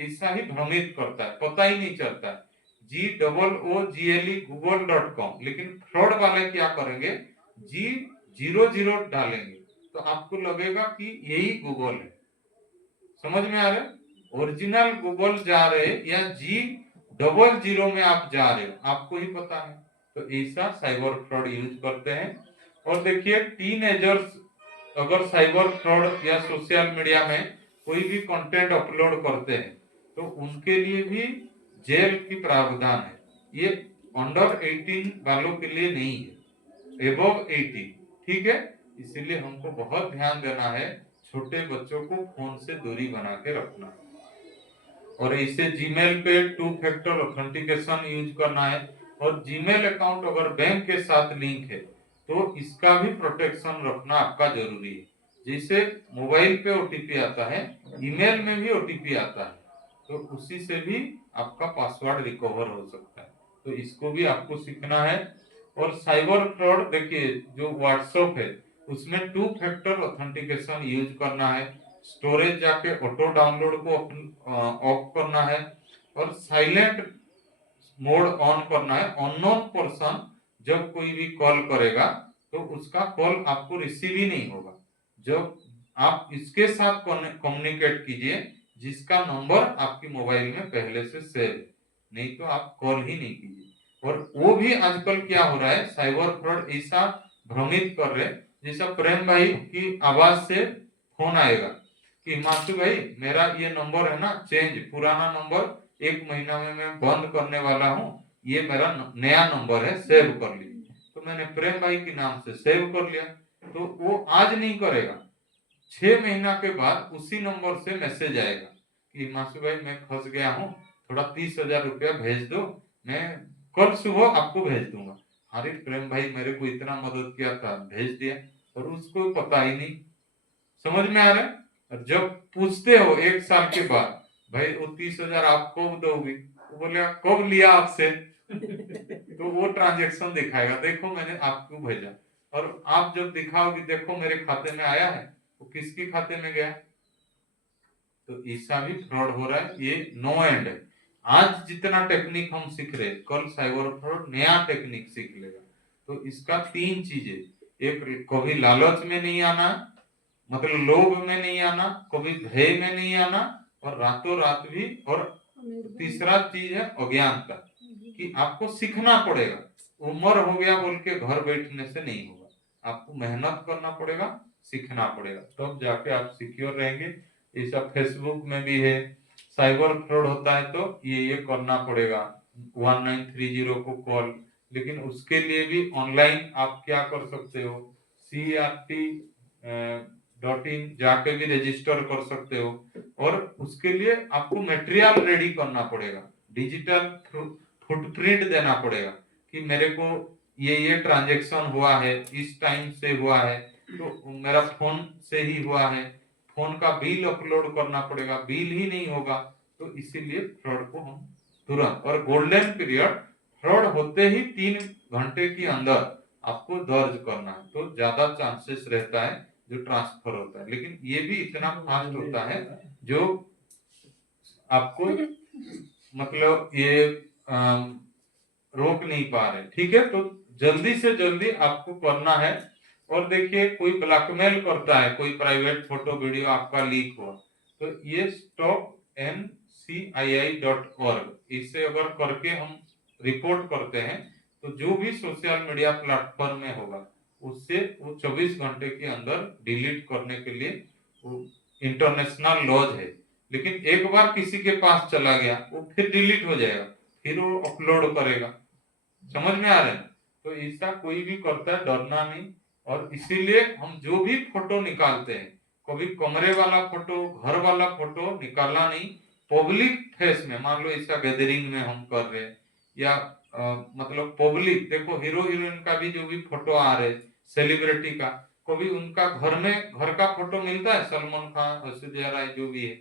ऐसा ही भ्रमित करता है, पता ही नहीं चलता है GOOGLE google.com, लेकिन फ्रॉड वाले क्या करेंगे G00 डालेंगे, तो आपको लगेगा कि यही गूगल है। समझ में आ रहा है? ओरिजिनल गूगल जा रहे या G00 में आप जा रहे हो, आपको ही पता है। तो ऐसा साइबर फ्रॉड यूज करते हैं। और देखिए टीनेजर्स अगर साइबर फ्रॉड या सोशल मीडिया में कोई भी कंटेंट अपलोड करते हैं तो उनके लिए भी जेल की प्रावधान है। ये अंडर 18 वालों के लिए नहीं है, एबव 18, ठीक है। इसीलिए हमको बहुत ध्यान देना है, छोटे बच्चों को फोन से दूरी बना के रखना। और इसे जीमेल पे 2 फैक्टर ऑथेंटिकेशन यूज करना है। और जीमेल अकाउंट अगर बैंक के साथ लिंक है तो इसका भी प्रोटेक्शन रखना आपका जरूरी है। जैसे मोबाइल पे ओटीपी आता है, ईमेल में भी ओटीपी आता है, तो उसी से भी आपका पासवर्ड रिकवर हो सकता है। तो इसको भी आपको सीखना है। और साइबर फ्रॉड देखिए जो व्हाट्सएप है उसमें 2 फैक्टर ऑथेंटिकेशन यूज करना है, स्टोरेज जाके ऑटो डाउनलोड को ऑफ करना है, और साइलेंट मोड ऑन करना है। अननोन पर्सन जब कोई भी कॉल करेगा तो उसका कॉल आपको रिसीव ही नहीं होगा। जब आप इसके साथ कम्युनिकेट कीजिए जिसका नंबर आपकी मोबाइल में पहले से सेव है, नहीं तो आप कॉल ही नहीं कीजिए। और वो भी आजकल क्या हो रहा है, साइबर फ्रॉड ऐसा भ्रमित कर रहे जैसा प्रेम भाई की आवाज से फोन आएगा कि मासू भाई मेरा ये नंबर है ना चेंज, पुराना नंबर 1 महीना में मैं बंद करने वाला हूँ, ये मेरा नया नंबर है, सेव कर लीजिए। तो मैंने प्रेम भाई के नाम से सेव कर लिया, तो वो आज नहीं करेगा, 6 महीना के बाद उसी नंबर से मैसेज आएगा कि मासू भाई मैं फंस गया हूँ, थोड़ा 30,000 रुपया भेज दो, मैं कल सुबह आपको भेज दूंगा। अरे प्रेम भाई मेरे को इतना मदद किया था, भेज दिया, और उसको पता ही नहीं। समझ में आ रहा है? और जब पूछते हो 1 साल के बाद भाई वो 30,000 आप कब दोगे, वो बोलेगा कब लिया आपसे तो वो ट्रांजेक्शन दिखाएगा, देखो मैंने आपको भेजा। और आप जब दिखाओगे देखो मेरे खाते में आया है, वो किसके खाते में गया। तो ऐसा भी फ्रॉड हो रहा है, ये नो एंड है। आज जितना टेक्निक हम सीख रहे कल साइबर फ्रॉड नया टेक्निक सीख लेगा। तो इसका 3 चीजें, एक कभी लालच में नहीं आना, मतलब लोभ में नहीं आना, कभी भय में नहीं आना, और रातों रात भी। और तीसरा चीज है अज्ञानता, कि आपको सीखना पड़ेगा। उम्र हो गया बोल के घर बैठने से नहीं होगा, आपको मेहनत करना पड़ेगा, सीखना पड़ेगा, तब जाके आप सिक्योर रहेंगे। ये सब फेसबुक में भी है, साइबर फ्रॉड होता है तो ये करना पड़ेगा, 1930 को कॉल। लेकिन उसके लिए भी ऑनलाइन आप क्या कर सकते हो, CRT.in जाके भी रजिस्टर कर सकते हो। और उसके लिए आपको मटेरियल रेडी करना पड़ेगा, डिजिटल फुटप्रिंट देना पड़ेगा कि मेरे को ये ट्रांजैक्शन हुआ है, इस टाइम से हुआ है, तो मेरा फोन से ही हुआ है, फोन का बिल अपलोड करना पड़ेगा। बिल ही नहीं होगा तो इसीलिए फ्रॉड को हम तुरंत, और गोल्डन पीरियड फ्रॉड होते ही 3 घंटे के अंदर आपको दर्ज करना है, तो ज्यादा चांसेस रहता है जो ट्रांसफर होता है। लेकिन ये भी इतना फास्ट होता है जो आपको मतलब ये रोक नहीं पा रहे। ठीक है, तो जल्दी से जल्दी आपको करना है। और देखिए, कोई ब्लैकमेल करता है, कोई प्राइवेट फोटो वीडियो आपका लीक हुआ, तो ये stopncii.org, इससे अगर करके हम रिपोर्ट करते हैं तो जो भी सोशल मीडिया प्लेटफॉर्म में होगा उससे वो 24 घंटे के अंदर डिलीट करने के लिए वो इंटरनेशनल लॉज है। लेकिन एक बार किसी के पास चला गया वो फिर डिलीट हो जाएगा, फिर वो अपलोड करेगा। समझ में आ रहा है? तो ऐसा कोई भी करता है, डरना नहीं। और इसीलिए हम जो भी फोटो निकालते हैं, कभी कमरे वाला फोटो, घर वाला फोटो निकालना नहीं पब्लिक फेस में। मान लो ऐसा गैदरिंग में हम कर रहे हैं, या मतलब पब्लिक, देखो हीरो हीरोइन का भी जो भी फोटो आ रहे, सेलिब्रिटी का, कभी उनका घर में घर का फोटो मिलता है, सलमान खान, ऐश्वर्या राय जो भी है,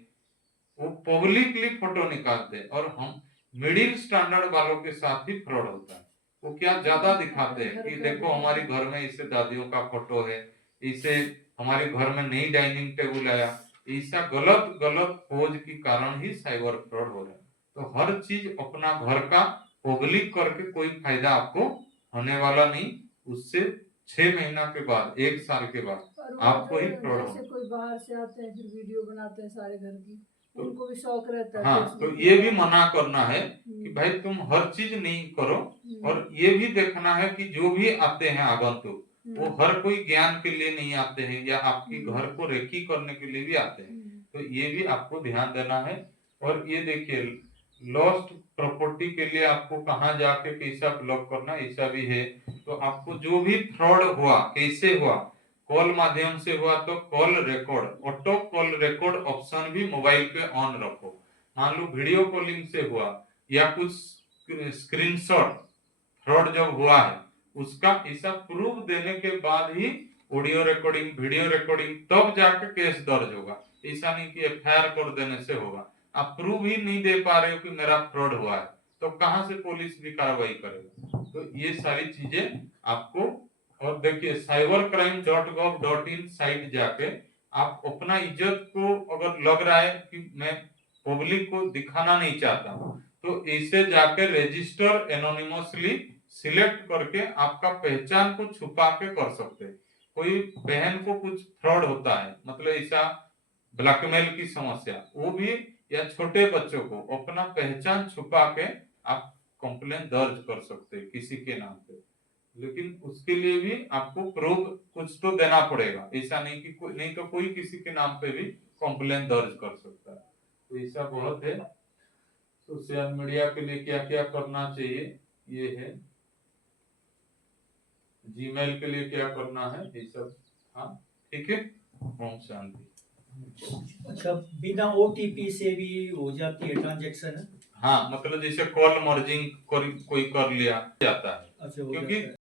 वो पब्लिकली फोटो निकालते हैं। और हम मिडिल स्टैंडर्ड वालों के साथ ही फ्रॉड होता है। वो क्या ज्यादा दिखाते हैं कि देखो हमारे घर में इससे दादियों का फोटो है, इसे हमारे घर में नई डाइनिंग टेबल आया, ऐसा गलत गलत खोज के कारण ही साइबर फ्रॉड हो रहा है। तो हर चीज अपना घर का पब्लिक करके कोई फायदा आपको होने वाला नहीं। उससे 6 महीना के बाद, 1 साल के बाद आपको ही फ्रॉड होगा। जैसे कोई बाहर से आते हैं फिर वीडियो बनाते हैं सारे घर की, तो उनको भी शौक रहता है। हाँ, तो ये भी मना करना है कि भाई तुम हर चीज नहीं करो। और ये भी देखना है कि जो भी आते हैं आगंतुक, वो हर कोई ज्ञान के लिए नहीं आते हैं, या आपके घर को रेकी करने के लिए भी आते हैं। तो ये भी आपको ध्यान देना है। और ये देखिए, लॉस्ट प्रॉपर्टी के लिए आपको कहाँ जाके कैसा ब्लॉक करना, ऐसा भी है। तो आपको जो भी फ्रॉड हुआ, कैसे हुआ, कॉल माध्यम से हुआ तो call record, auto call record option भी मोबाइल पे ऑन रखो। मान लो वीडियो कॉलिंग से हुआ या कुछ स्क्रीनशॉट फ्रॉड जब हुआ है उसका ऐसा प्रूफ देने के बाद ही ऑडियो रिकॉर्डिंग, वीडियो रिकॉर्डिंग, तब जाके केस दर्ज होगा। ऐसा नहीं कि FIR कर देने से होगा। आप प्रूफ ही नहीं दे पा रहे हो कि मेरा फ्रॉड हुआ है, तो कहां से पुलिस भी कार्रवाई करेगा? तो ये सारी चीजें आपको। और देखिए, cybercrime.gov.in साइट जाके आप अपना इज्जत को, अगर लग रहा है कि मैं पब्लिक को दिखाना नहीं चाहता, तो ऐसे जाके रजिस्टर एनोनिमसली सिलेक्ट करके आपका पहचान को छुपा के कर सकते हैं। कोई बहन को कुछ फ्रॉड होता है, मतलब ऐसा ब्लैकमेल की समस्या, वो भी, या छोटे बच्चों को अपना पहचान छुपा के आप कंप्लेन दर्ज कर सकते हैं किसी के नाम पे। लेकिन उसके लिए भी आपको प्रूफ कुछ तो देना पड़ेगा। ऐसा नहीं कि कोई, नहीं तो कोई किसी के नाम पे भी कंप्लेन दर्ज कर सकता है। तो ऐसा बहुत है। सोशल मीडिया के लिए क्या क्या करना चाहिए ये है, जीमेल के लिए क्या करना है, ये सब। हाँ, ठीक है। ओम शांति। अच्छा, बिना OTP से भी हो जाती है ट्रांजेक्शन? हाँ, मतलब जैसे कॉल मर्जिंग कोई कर लिया जाता है। अच्छा, हो क्योंकि जाता है।